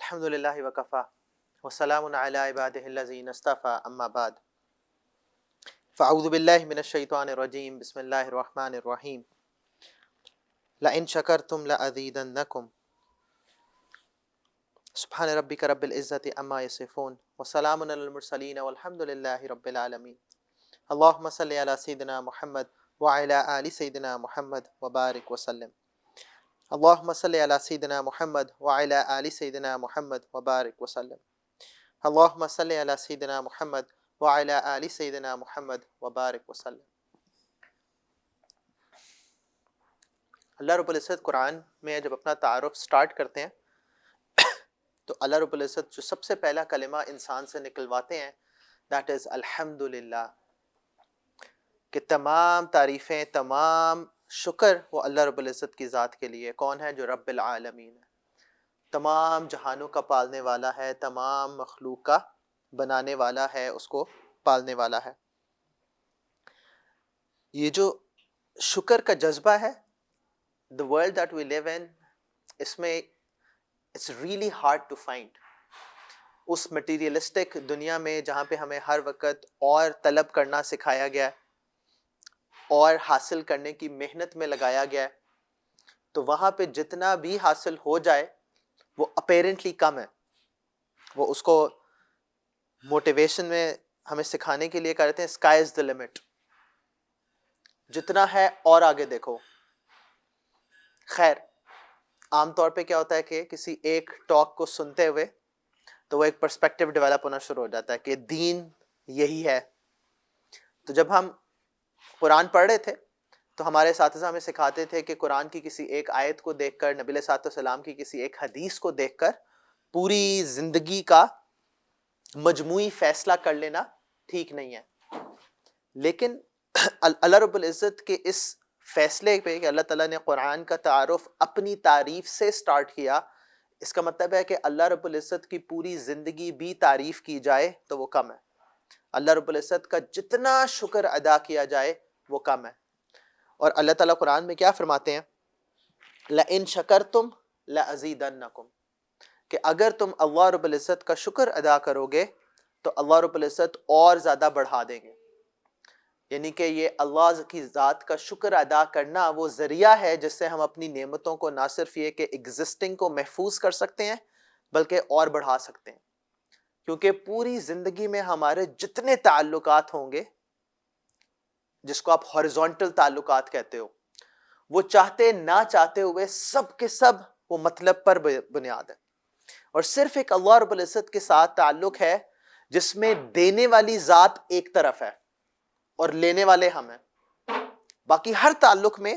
الحمدللہ وکفا وسلام علی عبادہ الذین اصطفى اما بعد فاعوذ باللہ من الشیطان الرجیم بسم اللہ الرحمن الرحیم لئن شکرتم لأزیدنکم سبحان ربک رب العزت عما یصفون وسلام علی المرسلین والحمدللہ رب العالمین اللہم صلی علی سیدنا محمد وعلی آل سیدنا محمد وبارک وسلم اللہم صلی علی سیدنا محمد وعلی آل سیدنا محمد وبارک وسلم اللہم صلی علی سیدنا محمد وعلی آل سیدنا محمد وبارک وسلم۔ اللہ رب العزت قرآن میں جب اپنا تعارف سٹارٹ کرتے ہیں تو اللہ رب العزت جو سب سے پہلا کلمہ انسان سے نکلواتے ہیں that is الحمدللہ، کہ تمام تعریفیں، تمام شکر وہ اللہ رب العزت کی ذات کے لیے۔ کون ہے؟ جو رب العالمین ہے، تمام جہانوں کا پالنے والا ہے، تمام مخلوق کا بنانے والا ہے، اس کو پالنے والا ہے۔ یہ جو شکر کا جذبہ ہے، the world that we live in، اس میں it's really hard to find۔ اس مٹیریلسٹک دنیا میں جہاں پہ ہمیں ہر وقت اور طلب کرنا سکھایا گیا ہے اور حاصل کرنے کی محنت میں لگایا گیا ہے، تو وہاں پہ جتنا بھی حاصل ہو جائے وہ اپیرنٹلی کم ہے۔ وہ اس کو موٹیویشن میں ہمیں سکھانے کے لیے کہتے ہیں اسکائی از دا لمٹ، جتنا ہے اور آگے دیکھو۔ خیر، عام طور پہ کیا ہوتا ہے کہ کسی ایک ٹاک کو سنتے ہوئے تو وہ ایک پرسپیکٹیو ڈیولپ ہونا شروع ہو جاتا ہے کہ دین یہی ہے۔ تو جب ہم قرآن پڑھ رہے تھے تو ہمارے اساتذہ ہمیں سکھاتے تھے کہ قرآن کی کسی ایک آیت کو دیکھ کر، نبی علیہ الصلوۃ والسلام کی کسی ایک حدیث کو دیکھ کر پوری زندگی کا مجموعی فیصلہ کر لینا ٹھیک نہیں ہے۔ لیکن اللہ رب العزت کے اس فیصلے پہ کہ اللہ تعالیٰ نے قرآن کا تعارف اپنی تعریف سے سٹارٹ کیا، اس کا مطلب ہے کہ اللہ رب العزت کی پوری زندگی بھی تعریف کی جائے تو وہ کم ہے۔ اللہ رب العزت کا جتنا شکر ادا کیا جائے وہ کم ہے۔ اور اللہ تعالیٰ قرآن میں کیا فرماتے ہیں؟ لَإِن شَكَرْتُمْ لَأَزِيدَنَّكُمْ، کہ اگر تم اللہ رب العزت کا شکر ادا کرو گے تو اللہ رب العزت اور زیادہ بڑھا دیں گے۔ یعنی کہ یہ اللہ کی ذات کا شکر ادا کرنا وہ ذریعہ ہے جس سے ہم اپنی نعمتوں کو نہ صرف یہ کہ ایگزسٹنگ کو محفوظ کر سکتے ہیں بلکہ اور بڑھا سکتے ہیں، کیونکہ پوری زندگی میں ہمارے جتنے تعلقات ہوں گے، جس کو آپ ہاریزونٹل تعلقات کہتے ہو، وہ چاہتے نہ چاہتے ہوئے سب کے سب وہ مطلب پر بنیاد ہے۔ اور صرف ایک اللہ رب العزت کے ساتھ تعلق ہے جس میں دینے والی ذات ایک طرف ہے اور لینے والے ہم ہیں۔ باقی ہر تعلق میں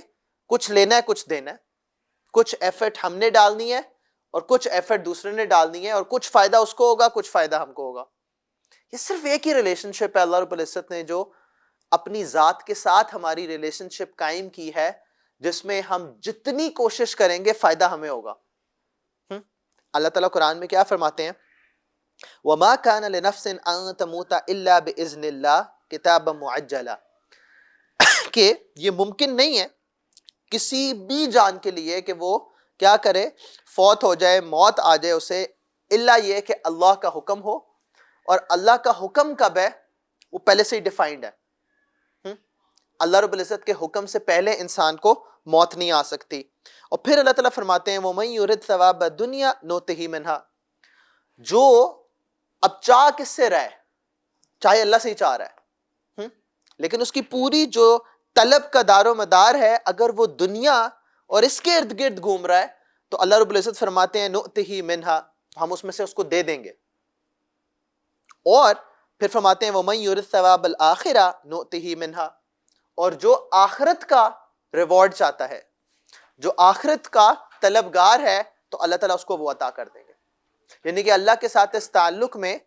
کچھ لینا ہے، کچھ دینا ہے، کچھ ایفرٹ ہم نے ڈالنی ہے اور کچھ ایفرٹ دوسرے نے ڈالنی ہے، اور کچھ فائدہ اس کو ہوگا، کچھ فائدہ ہم کو ہوگا۔ یہ صرف ایک ہی ریلیشن شپ ہے اللہ رب العزت نے جو اپنی ذات کے ساتھ ہماری ریلیشن شپ قائم کی ہے، جس میں ہم جتنی کوشش کریں گے فائدہ ہمیں ہوگا۔ اللہ تعالیٰ قرآن میں کیا فرماتے ہیں؟ وَمَا كَانَ لِنَفْسٍ أَن تَمُوتَ إِلَّا بِإِذْنِ اللَّهِ كِتَابًا مُعَجَّلًا، کہ یہ ممکن نہیں ہے کسی بھی جان کے لیے کہ وہ کیا کرے، فوت ہو جائے، موت آ جائے اسے، اللہ یہ کہ اللہ کا حکم ہو۔ اور اللہ کا حکم کب ہے؟ وہ پہلے سے ہی ڈیفائنڈ ہے۔ اللہ رب العزت کے حکم سے پہلے انسان کو موت نہیں آ سکتی۔ اور پھر اللہ تعالیٰ فرماتے ہیں وَمَن يُرِدْ ثَوَابَ الدُّنْيَا نُؤْتِهِ مِنْهَا، جو اب چاہ کس سے رہے، چاہے اللہ سے ہی چاہ رہا ہے، لیکن اس کی پوری جو طلب کا دار و مدار ہے اگر وہ دنیا اور اس کے ارد گرد گھوم رہا ہے تو اللہ رب العزت فرماتے ہیں نُؤْتِهِ مِنْهَا، ہم اس میں سے اس کو دے دیں گے۔ اور پھر فرماتے ہیں وَمَن يُرِدْ ثَوَابَ الْآخِرَةِ نُؤْتِهِ مِنْهَا، اور جو آخرت کا ریوارڈ چاہتا ہے، جو آخرت کا طلبگار ہے، تو اللہ تعالیٰ اس کو وہ عطا کر دیں گے۔ یعنی کہ اللہ کے ساتھ اس تعلق میں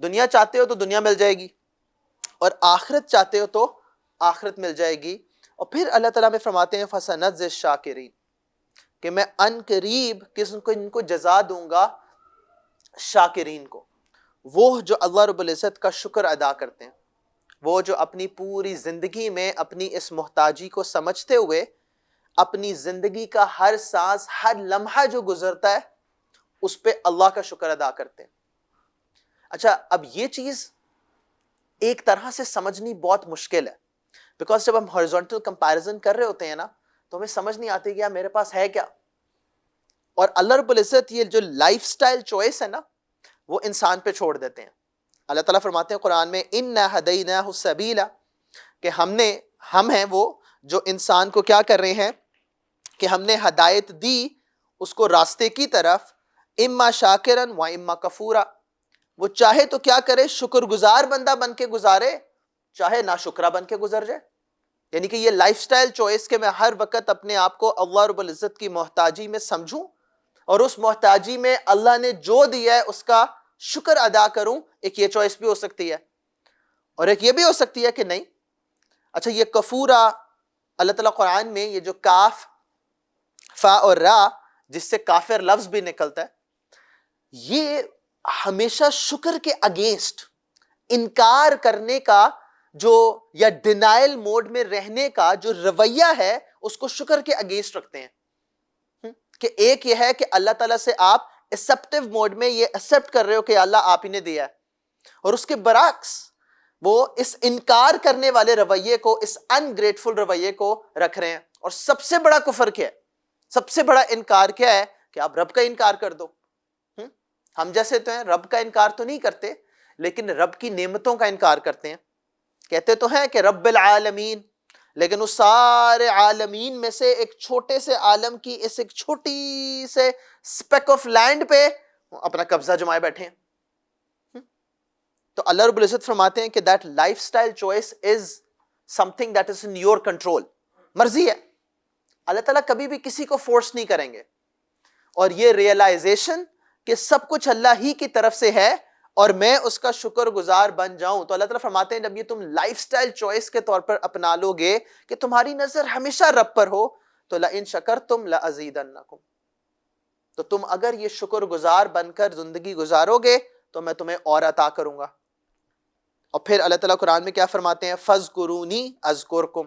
دنیا چاہتے ہو تو دنیا مل جائے گی، اور آخرت چاہتے ہو تو آخرت مل جائے گی۔ اور پھر اللہ تعالیٰ میں فرماتے ہیں فَسَنَجْزِي الشَّاكِرِينَ، کہ میں ان قریب ان کو جزا دوں گا شاکرین کو، وہ جو اللہ رب العزت کا شکر ادا کرتے ہیں، وہ جو اپنی پوری زندگی میں اپنی اس محتاجی کو سمجھتے ہوئے اپنی زندگی کا ہر سانس، ہر لمحہ جو گزرتا ہے اس پہ اللہ کا شکر ادا کرتے ہیں. اچھا اب یہ چیز ایک طرح سے سمجھنی بہت مشکل ہے، بیکاز جب ہم ہاریزونٹل کمپیریزن کر رہے ہوتے ہیں نا تو ہمیں سمجھ نہیں آتی کہ یار میرے پاس ہے کیا. اور اللہ رب العزت یہ جو لائف سٹائل چوائس ہے نا وہ انسان پہ چھوڑ دیتے ہیں. اللہ تعالیٰ فرماتے ہیں قرآن میں اِنَّا هَدَيْنَاهُ السَّبِيلَ کہ ہم ہیں وہ جو انسان کو کیا کر رہے ہیں کہ ہم نے ہدایت دی اس کو راستے کی طرف، اما شاکرن و اما کفورا، وہ چاہے تو کیا کرے شکر گزار بندہ بن کے گزارے، چاہے ناشکرا بن کے گزر جائے. یعنی کہ یہ لائف سٹائل چوائس کہ میں ہر وقت اپنے آپ کو اللہ رب العزت کی محتاجی میں سمجھوں اور اس محتاجی میں اللہ نے جو دیا ہے اس کا شکر ادا کروں، ایک یہ چوائس بھی ہو سکتی ہے. اور ایک یہ بھی ہو سکتی ہے کہ نہیں، اچھا یہ کفورا، اللہ تعالیٰ قرآن میں یہ جو کاف فا اور را جس سے کافر لفظ بھی نکلتا ہے، یہ ہمیشہ شکر کے اگینسٹ، انکار کرنے کا جو یا ڈینائل موڈ میں رہنے کا جو رویہ ہے اس کو شکر کے اگینسٹ رکھتے ہیں. کہ ایک یہ ہے کہ اللہ تعالیٰ سے آپ ایکسیپٹیو موڈ میں یہ ایکسیپٹ کر رہے ہو کہ اللہ آپ ہی نے دیا ہے، اور اس کے برعکس وہ اس انکار کرنے والے رویے کو، اس انگریٹفل رویے کو رکھ رہے ہیں. اور سب سے بڑا کفر کیا ہے، سب سے بڑا انکار کیا ہے کہ آپ رب کا انکار کر دو. ہم جیسے تو ہیں رب کا انکار تو نہیں کرتے لیکن رب کی نعمتوں کا انکار کرتے ہیں. کہتے تو ہیں کہ رب العالمین، لیکن اس سارے عالمین میں سے ایک چھوٹے سے عالم کی اس ایک چھوٹی سے سپیک آف لینڈ پہ اپنا قبضہ جمائے بیٹھے ہیں. تو اللہ رب العزت فرماتے ہیں کہ that lifestyle choice is something that is in your control. مرضی ہے، اللہ تعالیٰ کبھی بھی کسی کو فورس نہیں کریں گے. اور یہ ریئلائزیشن کہ سب کچھ اللہ ہی کی طرف سے ہے اور میں اس کا شکر گزار بن جاؤں، تو اللہ تعالیٰ فرماتے ہیں جب یہ تم لائف سٹائل چوائس کے طور پر اپنا لو گے کہ تمہاری نظر ہمیشہ رب پر ہو، تو لَإِن شَكَرْتُمْ لَأَزِيدَنَّكُمْ، تو تم اگر یہ شکر گزار بن کر زندگی گزارو گے تو میں تمہیں اور عطا کروں گا. اور پھر اللہ تعالیٰ قرآن میں کیا فرماتے ہیں، فَاذْكُرُونِي أَذْكُرْكُمْ،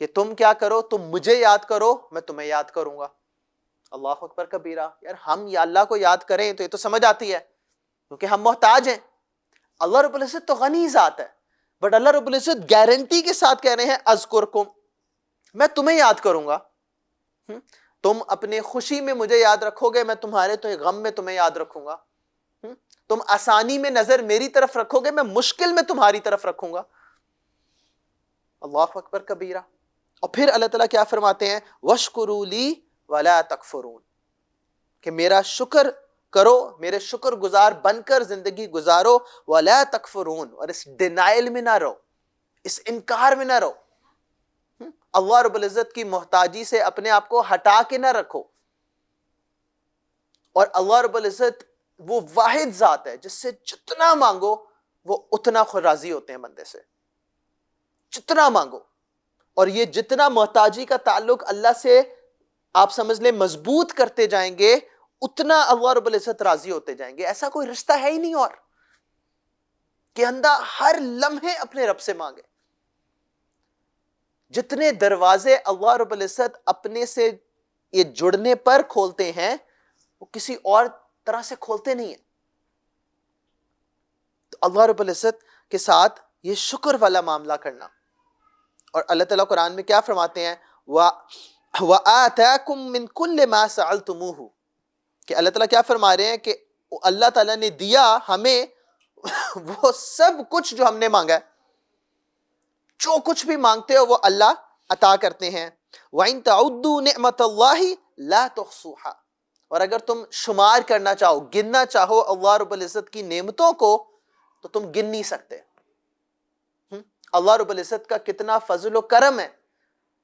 کہ تم کیا کرو، تم مجھے یاد کرو میں تمہیں یاد کروں گا. اللہ اکبر کبیرہ. یار ہم یا اللہ کو یاد کریں تو یہ تو سمجھ آتی ہے کیونکہ ہم محتاج ہیں. اللہ رب العزت تو غنی ذات ہے، بٹ اللہ رب العزت گارنٹی کے ساتھ کہہ رہے ہیں اذکرکم، میں تمہیں یاد کروں گا. تم اپنے خوشی میں مجھے یاد رکھو گے، میں تمہارے تو غم میں تمہیں یاد رکھوں گا. تم آسانی میں نظر میری طرف رکھو گے، میں مشکل میں تمہاری طرف رکھوں گا. اللہ اکبر کبیرہ. اور پھر اللہ تعالیٰ کیا فرماتے ہیں، وَاشْكُرُوا لِي وَلَا تَكْفُرُونَ، کہ میرا شکر کرو، میرے شکر گزار بن کر زندگی گزارو، وَلَا تَكْفُرُونَ، اور اس ڈینائل میں نہ رہو، اس انکار میں نہ رہو. اللہ رب العزت کی محتاجی سے اپنے آپ کو ہٹا کے نہ رکھو. اور اللہ رب العزت وہ واحد ذات ہے جس سے جتنا مانگو وہ اتنا خود راضی ہوتے ہیں بندے سے، جتنا مانگو. اور یہ جتنا محتاجی کا تعلق اللہ سے آپ سمجھ لیں مضبوط کرتے جائیں گے اتنا اللہ رب العزت راضی ہوتے جائیں گے. ایسا کوئی رشتہ ہے ہی نہیں اور کہ بندہ ہر لمحے اپنے رب سے مانگے. جتنے دروازے اللہ رب العزت اپنے سے یہ جڑنے پر کھولتے ہیں وہ کسی اور طرح سے کھولتے نہیں ہیں. تو اللہ رب العزت کے ساتھ یہ شکر والا معاملہ کرنا. اور اللہ تعالیٰ قرآن میں کیا فرماتے ہیں، وَآتَاكُم مِّن كُلِّ مَا سَأَلْتُمُوهُ، کہ اللہ تعالیٰ کیا فرما رہے ہیں کہ اللہ تعالیٰ نے دیا ہمیں وہ سب کچھ جو ہم نے مانگا ہے. جو کچھ بھی مانگتے ہو وہ اللہ عطا کرتے ہیں. وَإِن تَعُدُّوا نِعْمَةَ اللَّهِ لَا تُحْصُوهَا، اور اگر تم شمار کرنا چاہو، گننا چاہو اللہ رب العزت کی نعمتوں کو تو تم گن نہیں سکتے. اللہ رب العزت کا کتنا فضل و کرم ہے،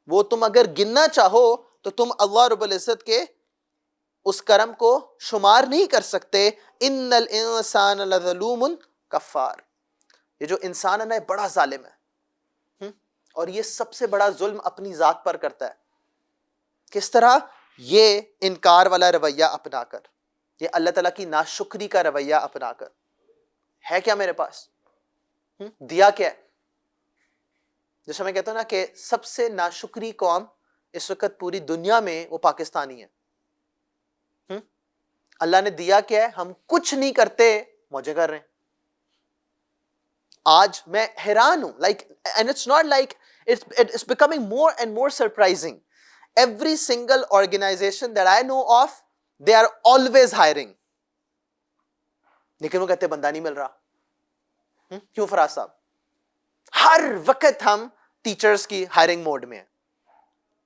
وہ تم اگر گننا چاہو تو تم اللہ رب العزت کے اس کرم کو شمار نہیں کر سکتے. ان الانسان لظلوم کفار، یہ جو انسان ہے نا بڑا ظالم ہے، اور یہ سب سے بڑا ظلم اپنی ذات پر کرتا ہے. کس طرح؟ یہ انکار والا رویہ اپنا کر، یہ اللہ تعالیٰ کی ناشکری کا رویہ اپنا کر. ہے کیا میرے پاس؟ دیا کیا ہے؟ جیسے میں کہتا ہوں نا کہ سب سے ناشکری قوم اس وقت پوری دنیا میں وہ پاکستانی ہے. اللہ نے دیا کیا ہے؟ ہم کچھ نہیں کرتے موجے کر رہے ہیں. آج میں حیران ہوں, like, and it's not like it's becoming more and more surprising. Every single organization that I know of, they are always hiring. لیکن وہ کہتے بندہ نہیں مل رہا. کیوں فراز صاحب؟ ہر وقت ہم ٹیچرز کی ہائرنگ موڈ میں ہیں.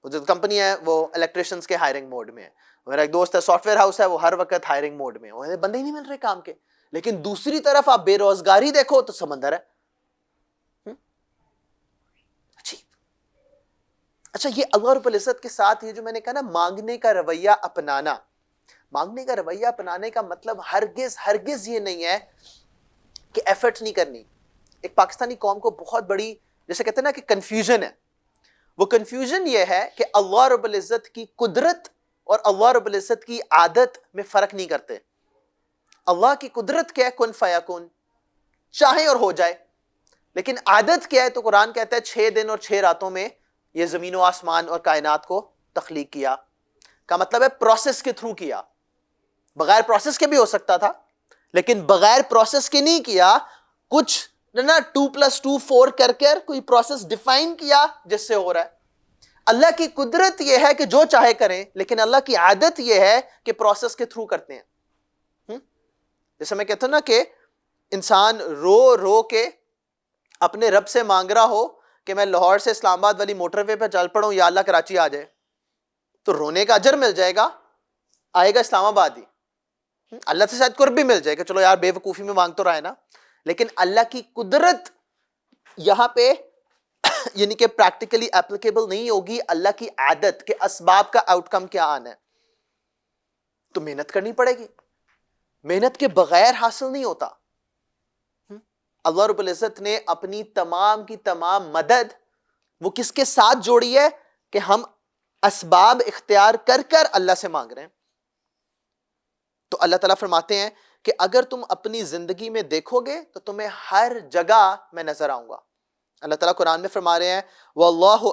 وہ جو کمپنی ہے وہ الیکٹریشنز کے ہائرنگ موڈ میں ہے. میرا ایک دوست ہے سافٹ ویئر ہاؤس ہے, وہ ہر وقت ہائرنگ موڈ میں ہے. بندے ہی نہیں مل رہے کام کے. لیکن دوسری طرف آپ بے روزگاری دیکھو تو سمندر ہے. اچھا, یہ اللہ رب العزت کے ساتھ یہ جو میں نے کہا نا مانگنے کا رویہ اپنانا, مانگنے کا رویہ اپنانے کا مطلب ہرگز یہ نہیں ہے کہ ایفرٹ نہیں کرنی. ایک پاکستانی قوم کو بہت بڑی جیسے کہتے ہیں نا کہ کنفیوژن ہے. وہ کنفیوژن یہ ہے کہ اللہ رب العزت کی قدرت اور اللہ رب العزت کی عادت میں فرق نہیں کرتے. اللہ کی قدرت کیا ہے؟ کن فیکون, چاہے اور ہو جائے. لیکن عادت کیا ہے؟ تو قرآن کہتا ہے 6 دن اور 6 راتوں میں یہ زمین و آسمان اور کائنات کو تخلیق کیا. کا مطلب ہے پروسیس کے تھرو کیا. بغیر پروسیس کے بھی ہو سکتا تھا, لیکن بغیر پروسیس کے نہیں کیا. کچھ نا 2+2 4 کر کوئی پروسیس ڈیفائن کیا جس سے ہو رہا ہے. اللہ کی قدرت یہ ہے کہ جو چاہے کریں, لیکن اللہ کی عادت یہ ہے کہ پروسیس کے تھرو کرتے ہیں. جیسے میں کہتا ہوں نا کہ انسان رو رو کے اپنے رب سے مانگ رہا ہو کہ میں لاہور سے اسلام آباد والی موٹر وے پہ چل پڑوں, یا اللہ کراچی آ جائے, تو رونے کا اجر مل جائے گا, آئے گا اسلام آباد ہی. اللہ سے شاید قرب بھی مل جائے کہ چلو یار بے وقوفی میں مانگ تو رہا ہے نا. لیکن اللہ کی قدرت یہاں پہ یعنی کہ پریکٹیکلی اپلیکیبل نہیں ہوگی. اللہ کی عادت کے اسباب کا آؤٹ کم کیا آنا ہے, تو محنت کرنی پڑے گی. محنت کے بغیر حاصل نہیں ہوتا. اللہ رب العزت نے اپنی تمام کی تمام مدد وہ کس کے ساتھ جوڑی ہے کہ ہم اسباب اختیار کر اللہ سے مانگ رہے ہیں. تو اللہ تعالیٰ فرماتے ہیں کہ اگر تم اپنی زندگی میں دیکھو گے تو تمہیں ہر جگہ میں نظر آؤں گا. اللہ تعالیٰ قرآن میں فرما رہے ہیں وَاللَّهُ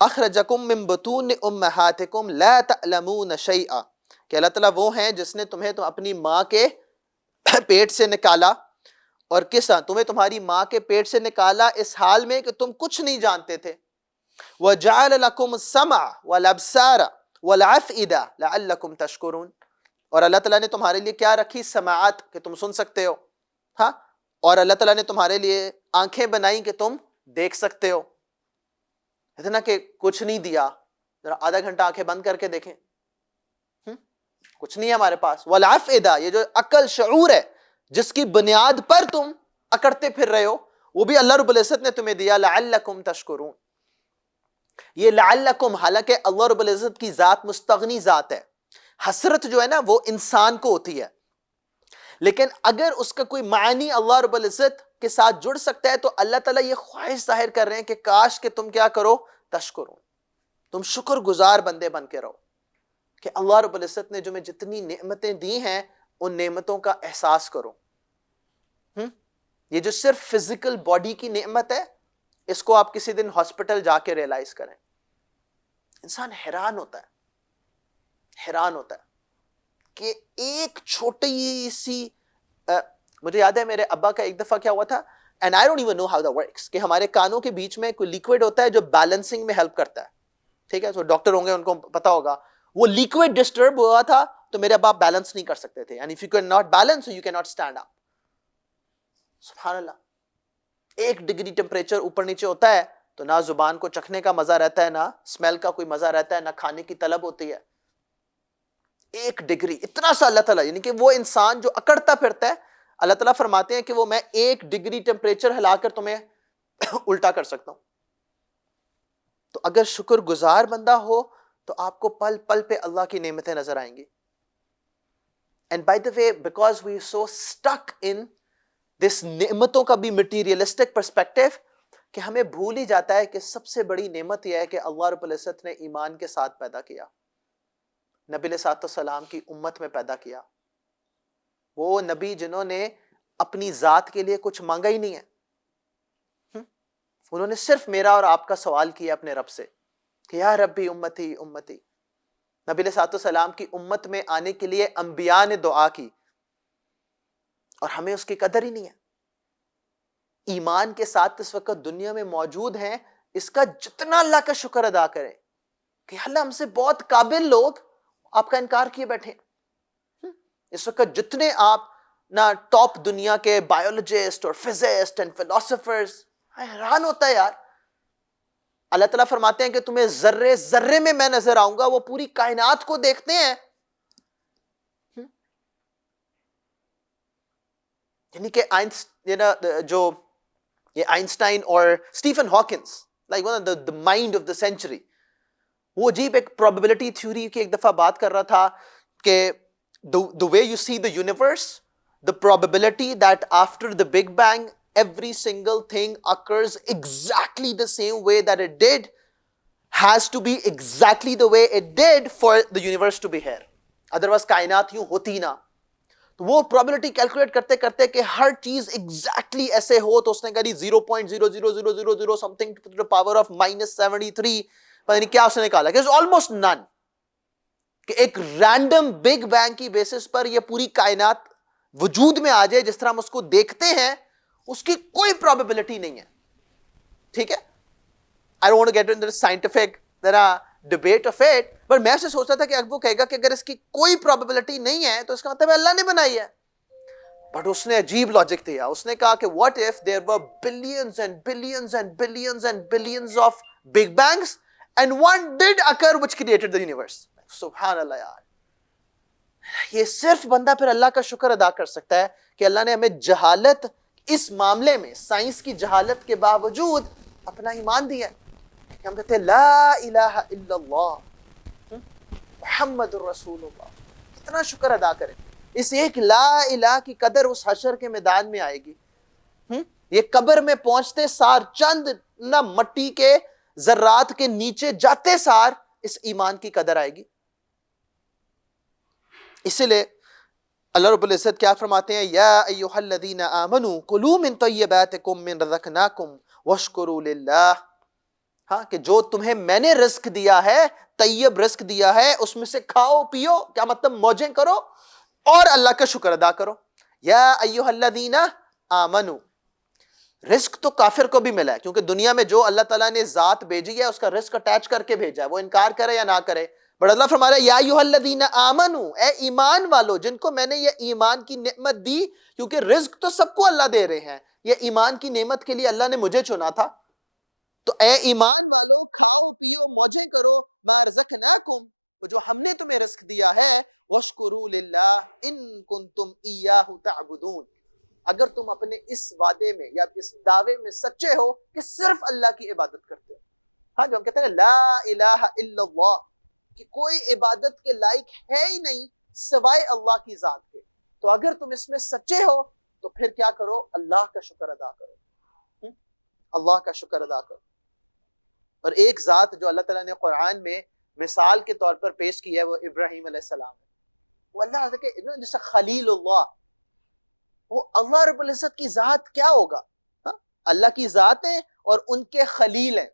أَخْرَجَكُم مِّن بُطُونِ أُمَّهَاتِكُمْ لَا تَعْلَمُونَ شَيْئًا, کہ اللہ تعالیٰ وہ ہیں جس نے تمہیں اپنی ماں کے پیٹ سے نکالا. اور کس تمہیں تمہاری ماں کے پیٹ سے نکالا اس حال میں کہ تم کچھ نہیں جانتے تھے. وَجَعَلَ لَكُمُ السَّمْعَ وَالْأَبْصَارَ وَالْأَفْئِدَةَ لَعَلَّكُمْ تَشْكُرُونَ, اور اللہ تعالیٰ نے تمہارے لیے کیا رکھی؟ سماعت, کہ تم سن سکتے ہو. ہاں, اور اللہ تعالیٰ نے تمہارے لیے آنکھیں بنائی کہ تم دیکھ سکتے ہو. اتنا کہ کچھ نہیں دیا, ذرا آدھا گھنٹہ آنکھیں بند کر کے دیکھیں, کچھ نہیں ہے ہمارے پاس. وَالْأَفْئِدَةَ, یہ جو عقل شعور ہے جس کی بنیاد پر تم اکڑتے پھر رہے ہو, وہ بھی اللہ رب العزت نے تمہیں دیا. لعلکم تشکرون, یہ لعلکم, حالانکہ اللہ رب العزت کی ذات مستغنی ذات ہے. حسرت جو ہے نا وہ انسان کو ہوتی ہے, لیکن اگر اس کا کوئی معنی اللہ رب العزت کے ساتھ جڑ سکتا ہے تو اللہ تعالیٰ یہ خواہش ظاہر کر رہے ہیں کہ کاش کہ تم کیا کرو؟ تشکرون, تم شکر گزار بندے بن کے رہو کہ اللہ رب العزت نے جو میں جتنی نعمتیں دی ہیں ان نعمتوں کا احساس کرو. یہ جو صرف فزیکل باڈی کی نعمت ہے, اس کو آپ کسی دن ہاسپٹل جا کے ریئلائز کریں. انسان حیران ہوتا ہے کہ ایک چھوٹی سی مجھے یاد ہے میرے ابا کا ایک دفعہ کیا ہوا تھا, and I don't even know how that works, کہ ہمارے کانوں کے بیچ میں کوئی لیکوڈ ہوتا ہے جو بیلنسنگ میں ہیلپ کرتا ہے. ٹھیک ہے, تو ڈاکٹر ہوں گے ان کو پتا ہوگا. وہ لیکوڈ ڈسٹرب ہوا تھا تو میرے ابا بیلنس نہیں کر سکتے تھے. and if you cannot balance, you cannot stand up. سبحان اللہ, 1 ڈگری ٹیمپریچر اوپر نیچے ہوتا ہے تو نہ زبان کو چکھنے کا مزہ رہتا ہے, نہ اسمیل کا کوئی مزہ رہتا ہے, نہ کھانے کی طلب ہوتی ہے. 1 ڈگری, اتنا سا اللہ تعالیٰ, یعنی کہ وہ انسان جو اکڑتا پھرتا ہے, اللہ تعالیٰ فرماتے ہیں کہ وہ میں 1 ڈگری ٹیمپریچر ہلا کر تمہیں الٹا کر سکتا ہوں. تو اگر شکر گزار بندہ ہو تو آپ کو پل پل پہ اللہ کی نعمتیں نظر آئیں گی. And by the way, because we are so stuck in this نعمتوں کا بھی مٹیریلسٹک پرسپیکٹیو, کہ ہمیں بھول ہی جاتا ہے کہ سب سے بڑی نعمت یہ ہے کہ اللہ رب العزت نے ایمان کے ساتھ پیدا کیا, نبی علیہ السلام کی امت میں پیدا کیا. وہ نبی جنہوں نے اپنی ذات کے لیے کچھ مانگا ہی نہیں ہے, انہوں نے صرف میرا اور آپ کا سوال کیا اپنے رب سے کہ یا ربی امتی امتی. نبی علیہ الصلوۃ والسلام کی امت میں آنے کے لیے انبیاء نے دعا کی اور ہمیں اس کی قدر ہی نہیں ہے. ایمان کے ساتھ اس وقت دنیا میں موجود ہیں, اس کا جتنا اللہ کا شکر ادا کریں کہ اللہ ہم سے بہت قابل لوگ آپ کا انکار کیے بیٹھے ہیں. اس وقت جتنے آپ نہ ٹاپ دنیا کے بایولوجسٹ اور فزسٹ اینڈ فلاسفرز, حیران ہوتا ہے یار. اللہ تعالیٰ فرماتے ہیں کہ تمہیں ذرے ذرے میں نظر آؤں گا, وہ پوری کائنات کو دیکھتے ہیں. یعنی کہ جو یہ آئنسٹائن اور Stephen Hawking, like one of the mind of the century, وہ عجیب ایک پروبیبلٹی تھیوری کی ایک دفعہ بات کر رہا تھا کہ the way you see the universe, the probability that after the Big Bang every single thing occurs exactly the same way that it did has to be exactly the way it did for the universe to be here. Otherwise کائنات یوں ہوتی نہ. تو وہ probability calculate کرتے کرتے کہ ہر چیز exactly ایسے ہو, تو اس نے کہا 0.00000 something to the power of -73, پتہ نہیں کیا اس نے نکالا کہ almost none, کہ ایک رینڈم بگ بینگ کی بیسس پر یہ پوری کائنات وجود میں آ جائے جس طرح ہم اس کو دیکھتے ہیں, اس کی کوئی پروبیبلٹی نہیں ہے. ٹھیک ہے, I don't want to get into the scientific debate of it, but میں سے سوچتا تھا کہ اب وہ کہے گا کہ اگر اس کی کوئی پروبیبلٹی نہیں ہے تو اس کا مطلب اللہ نے بنائی ہے. بٹ اس نے عجیب لاجک دیا, اس نے کہا کہ what if there were billions and billions and billions and billions of big bangs and one did occur which created the universe. سبحان اللہ یار, یہ صرف بندہ پھر اللہ کا شکر ادا کر سکتا ہے کہ اللہ نے ہمیں جہالت اس معاملے میں, سائنس کی جہالت کے باوجود اپنا ایمان دیا ہے. ہم کہتے ہیں لا الہ الا اللہ محمد الرسول اللہ. کتنا شکر ادا کریں, اس ایک لا الہ کی قدر اس حشر کے میدان میں آئے گی. یہ قبر میں پہنچتے سار, چند نہ مٹی کے ذرات کے نیچے جاتے سار اس ایمان کی قدر آئے گی. اسی لیے اللہ رب العزت کیا فرماتے ہیں, یا ایھا الذین آمنوا کلوا من طیبات ما رزقناکم واشکروا للہ. ہاں, کہ جو تمہیں میں نے رزق دیا ہے, طیب رزق دیا ہے, اس میں سے کھاؤ پیو, کیا مطلب موجیں کرو اور اللہ کا شکر ادا کرو. یا ایھا الذین آمنوا, رزق تو کافر کو بھی ملا ہے کیونکہ دنیا میں جو اللہ تعالیٰ نے ذات بھیجی ہے اس کا رزق اٹیچ کر کے بھیجا ہے, وہ انکار کرے یا نہ کرے. بٹ اللہ فرما رہا ہے یا ایھا الذین آمنوا, اے ایمان والو جن کو میں نے یہ ایمان کی نعمت دی, کیونکہ رزق تو سب کو اللہ دے رہے ہیں, یہ ایمان کی نعمت کے لیے اللہ نے مجھے چنا تھا. تو اے ایمان والو کھاؤ پیو موجیں کرو, ما رزقناکم, جو ہم نے تمہیں رزق دیا ہے, واشکروا للہ ان کنتم ایاہ تعبدون, اگر تم اپنے اس وعدے میں یا اس دعوے میں سچے ہو کہ صرف اللہ کی عبادت کرتے ہو. ہاں, جو ہم کہتے ہیں لا الہ الا اللہ, کہ کوئی عبادت کے لائق ہے ہی نہیں سوائے اللہ کی ذات کے, تو اگر تم اس میں سچے ہو تو پھر کیا کرو, اللہ کا شکر ادا کرو, اللہ کا شکر ادا کرو. اور ایک ذات جو اللہ تعالیٰ نے قرآن میں مثال کے طور پر پیش کی ہے وہ ابراہیم علیہ السلام ہے. وہ اللہ کے جیسا خلیل اللہ, وہ اللہ رب العزت کی ذات کیا ہوگا, اللہ کی ذات ہے اور ان کے خلیل ہیں.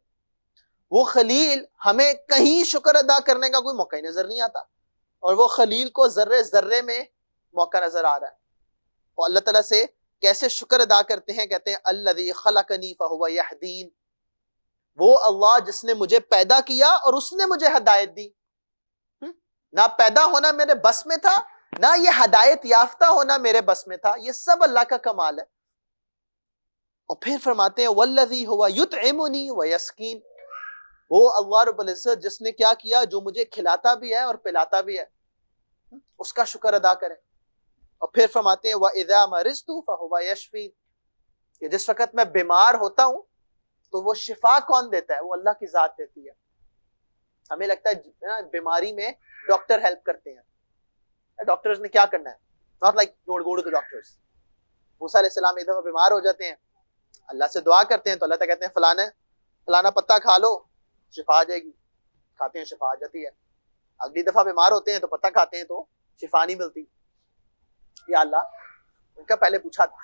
وہ خلیل ہمیں کہیں شکر ادا کرنے کا کوئی موقع ہی نظر نہیں آتا, اور وہ خلیل کو ذرے ذرے میں موقع نظر آ رہا ہے. اور اللہ تعالیٰ سے کیسے شکر ادا کرتے ہیں, کہتے ہیں الذی خلقنی فہو یہدین, وہ اللہ جس نے مجھے پیدا کیا اور اس نے مجھے ہدایت دی. نہ پیدا ہونا میرے بس میں تھا, نہ یہ ہدایت یافتہ ہونا میرے بس میں تھا, یہ سب اللہ کا کمال ہے. اور پھر فرماتے ہیں والذی ہوا یطعمنی ویسقین, وہ اللہ رب العزت جس نے کیا کیا, جو مجھے کھلاتا بھی ہے اور پلاتا بھی ہے, اس کا شکر ادا کریں. اور پھر فرماتے ہیں وَإِذَا مَرِضْتُ فَهُوَ يَشْفِينِ, کہ جس وقت میں بیمار ہوتا ہوں تو وہ شفا کون دیتا ہے, وہ اللہ کی ذات دیتی ہے. ہمیں لگتا ہے بیماری میں ڈاکٹر ہیلپ کرتے ہیں, ڈاکٹرز نے کیا کرنا ہے, not like don't go to the doctors. موسیٰ علیہ السلام ایک دفعہ بیمار ہو جاتے ہیں, اللہ سے دعا کرتے ہیں تو اللہ تعالیٰ کہتے ہیں فلانا پتہ کھا لو شفا آ جائے گی, کھاتے ہیں شفا آ جاتی ہے. اگلی دفعہ بیمار ہوتے ہیں تو پتہ کھاتے ہیں تو شفا نہیں ملتی. یا اللہ, ان کا پہلے پوچھا تھا,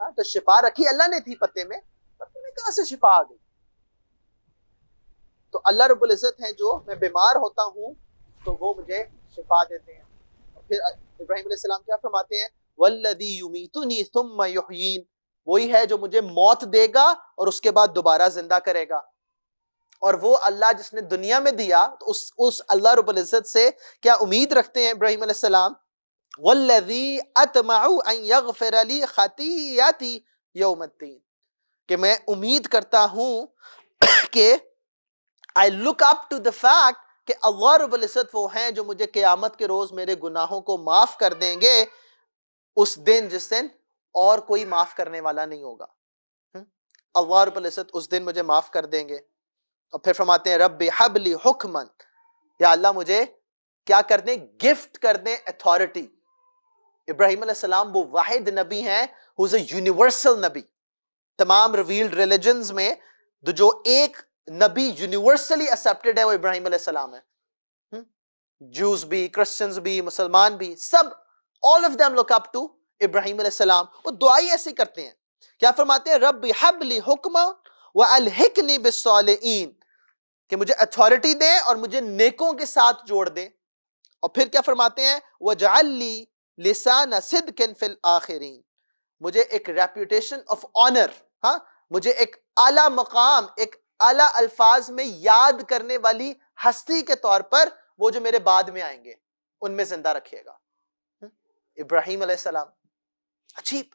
ہاں تو شفا رکھی اللہ نے تھی پتے میں کہاں سے شفا آ گئی. تو اللہ رب العزت ہیں جو میں بیمار ہوتا ہوں تو وہ مجھے شفا دیتے ہیں. اور پھر ابراہیم علیہ السلام کیا فرماتے ہیں؟ والذی یمیتنی ثم یحیین، وہی ہے جو مجھے موت دے گا اور اس کے بعد دوبارہ زندہ کرے گا. اور وہ اللہ جس نے دنیا میں دیا، تو اس اللہ رب العزت سے کیا امید رکھتے ہیں ابراہیم علیہ السلام؟ والذی اطمع ان یغفر لی خطیئتی یوم الدین، کہ میں امید کرتا ہوں کہ I look up to the fact کہ اللہ رب العزت وہ ہیں جو مجھے قیامت کے روز میرے گناہوں کو معاف کر دیں گے، اس دن جس دن اور کوئی معاف کرنے والا نہیں ہوگا. اللہ رب العزت اس دن مجھے معاف کر دیں گے. اور پھر فرماتے ہیں رب حب لی حکمن، یا اللہ مجھے کیا کر دیں؟ گفٹ کر دیں اتھارٹی. ابراہیم علیہ السلام وہ واحد نبی ہیں who is a universal نبی. تمام ریویلڈ ریلیجنز میں جو ایک نبی یونیورسلی ایکسیپٹڈ ہے وہ ابراہیم علیہ السلام ہے. جوز بھی، کرسچنز بھی، مسلمان بھی، سب all of them look up to ابراہیم علیہ السلام. وہ دعائی ایسی کرتے ہیں. کیا فرماتے ہیں؟ رب حب لی حکما والحقنی بالصالحین، کہ مجھے اتھارٹی دیں اور مجھے نیکوں کے ساتھ جوڑ دیں. اور پھر کیا فرماتے ہیں؟ وجعل لی لسان صدق فی الاخرین، مجھے ایک ریپوٹیشن آف آنر، ہاں مجھے ایک اعلیٰ مقام، ایک اعلیٰ الفاظ میں یاد کرنے والی ہستی کے طور پر وہ جو میرے بعد میں آئیں گے ان میں زندہ رکھیے گا. ابراہیم علیہ السلام عجیب،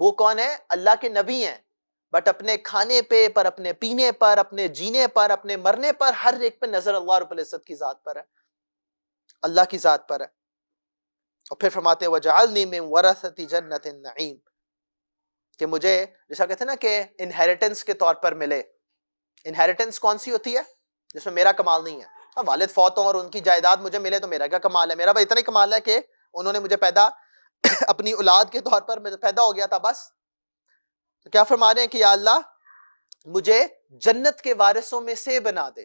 وہ کون ہے؟ اللہ کے نبی ہیں، بٹ اپنے کھانے پہ، پر اپنے پینے پر، اپنے جینے پر، اپنے مرنے پر، ہر ایک پہ نظر اللہ رب العزت کی ذات پر ہے، اللہ کی ذات پر ہے. اور پھر فرماتے ہیں وَجَعَلْنِي مِن وَرَثَةِ جَنَّةِ النَّعِيمِ، کہ مجھے جیسا کہتے ہیں نا کہ انہیریٹنس کے طور پر ملے. انہیریٹنس کون سی ہوتی ہے؟ جس میں میرا کمال نہیں ہے. والد فوت ہوں اور ان کی جائیداد مجھے ملے تو میرا کیا کمال ہے؟ میرا بھائی اتنا ہی کمال ہے کہ انہوں نے مجھے پیدا اپنی اولاد کے طور پر پیدا ہو گیا تھا بس. تو کیا فرما رہے ہیں کہ یا اللہ مجھے جنت کے وارثوں میں سے بنا دے،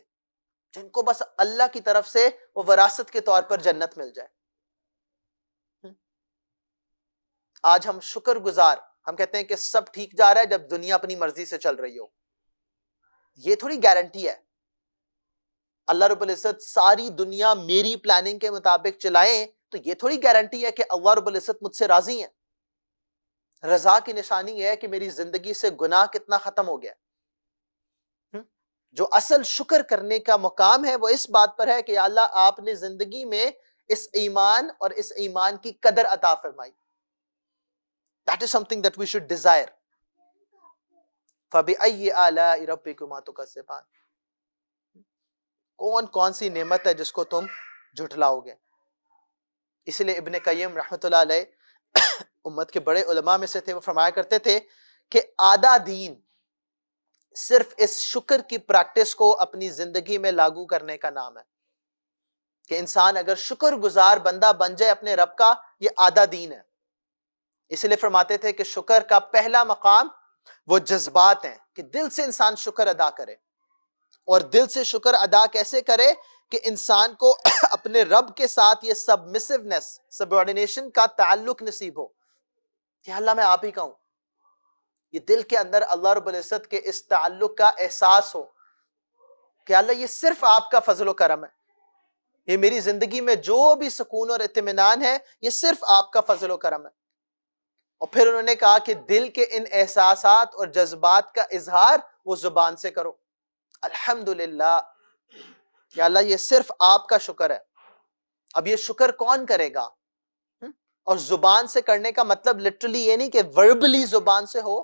جن کو بس اللہ کی طرف سے وہ وراثت کے طور پر جنت مل جائے. آج ہم شکر گزار، ہم کہتے ہیں کہ سب ٹھیک جا رہا ہے جب دنیا اپنی مرضی سے چل رہی ہو. یہ تھوڑی گارنٹی ہے اللہ رب العزت ساری دنیا میری پلاننگ کے مطابق چلائیں، تو یہ تھوڑی گارنٹی ہے کہ اللہ رب العزت مجھ سے راضی ہیں. رضا کی نشانی یہ ہے کہ میری زندگی سے گناہ کتنا ختم ہو گیا. جو اصل شکر کرنے کا مقام ہے وہ اس بات پر ہے کہ یا اللہ آپ نے زندگی میں اس ایمان اور اس ایمان کی قدر عطا فرمائی. That is something that we should desire. فَبِأَيِّ آلَاءِ رَبِّكُمَا تُكَذِّبَانِ، کون کون سی نعمت ہے جس کو تم جھٹلاؤ گے. اس لیے ابن قیم رحمۃ اللہ علیہ امت کے بڑے علماء میں سے تھے، وہ فرمایا کرتے تھے کہ آدھا دین صرف اس شکر کی پریکٹس کو اپنی زندگی میں لاگو کرنے کا نام ہے. کہ انسان اگر شکر گزار بندہ بن جائے اپنے رب کا، یہ آدھا دین ہے. اس لیے فرماتے تھے کہ شکر کا پہلا مقام وہ جذبات ہیں، کہ دل سے انسان شکر ادا کرے. اور دل سے شکر ادا کیسے کرے؟ کہ انسان کو اپنے رب کے ساتھ یہ سبمسیونیس، سبارڈینیشن کا تعلق نصیب ہو کہ اللہ میں آپ ہی کا ہوں. یہ دل کے اندر اللہ رب العزت کے اس تعلق کا احساس ہو کہ اللہ یہ صرف آپ کا فضل و کرم ہے، یہ میری زندگی میں جو بھی سکون اور اطمینان ہے یہ صرف آپ کا فضل و کرم ہے. اور پھر انہوں نے کہا کہ دل کے ان احساسات اور جذبات کا اظہار وہ زبان سے کرو. الحمدللہ، یا اللہ یہ صرف آپ کا شکر ہے. اب یہ شکر کون کرے گا؟ اور زبان سے کرنے کا مطلب لٹرلی یہ نہیں کہ وربلی زبان سے ہو.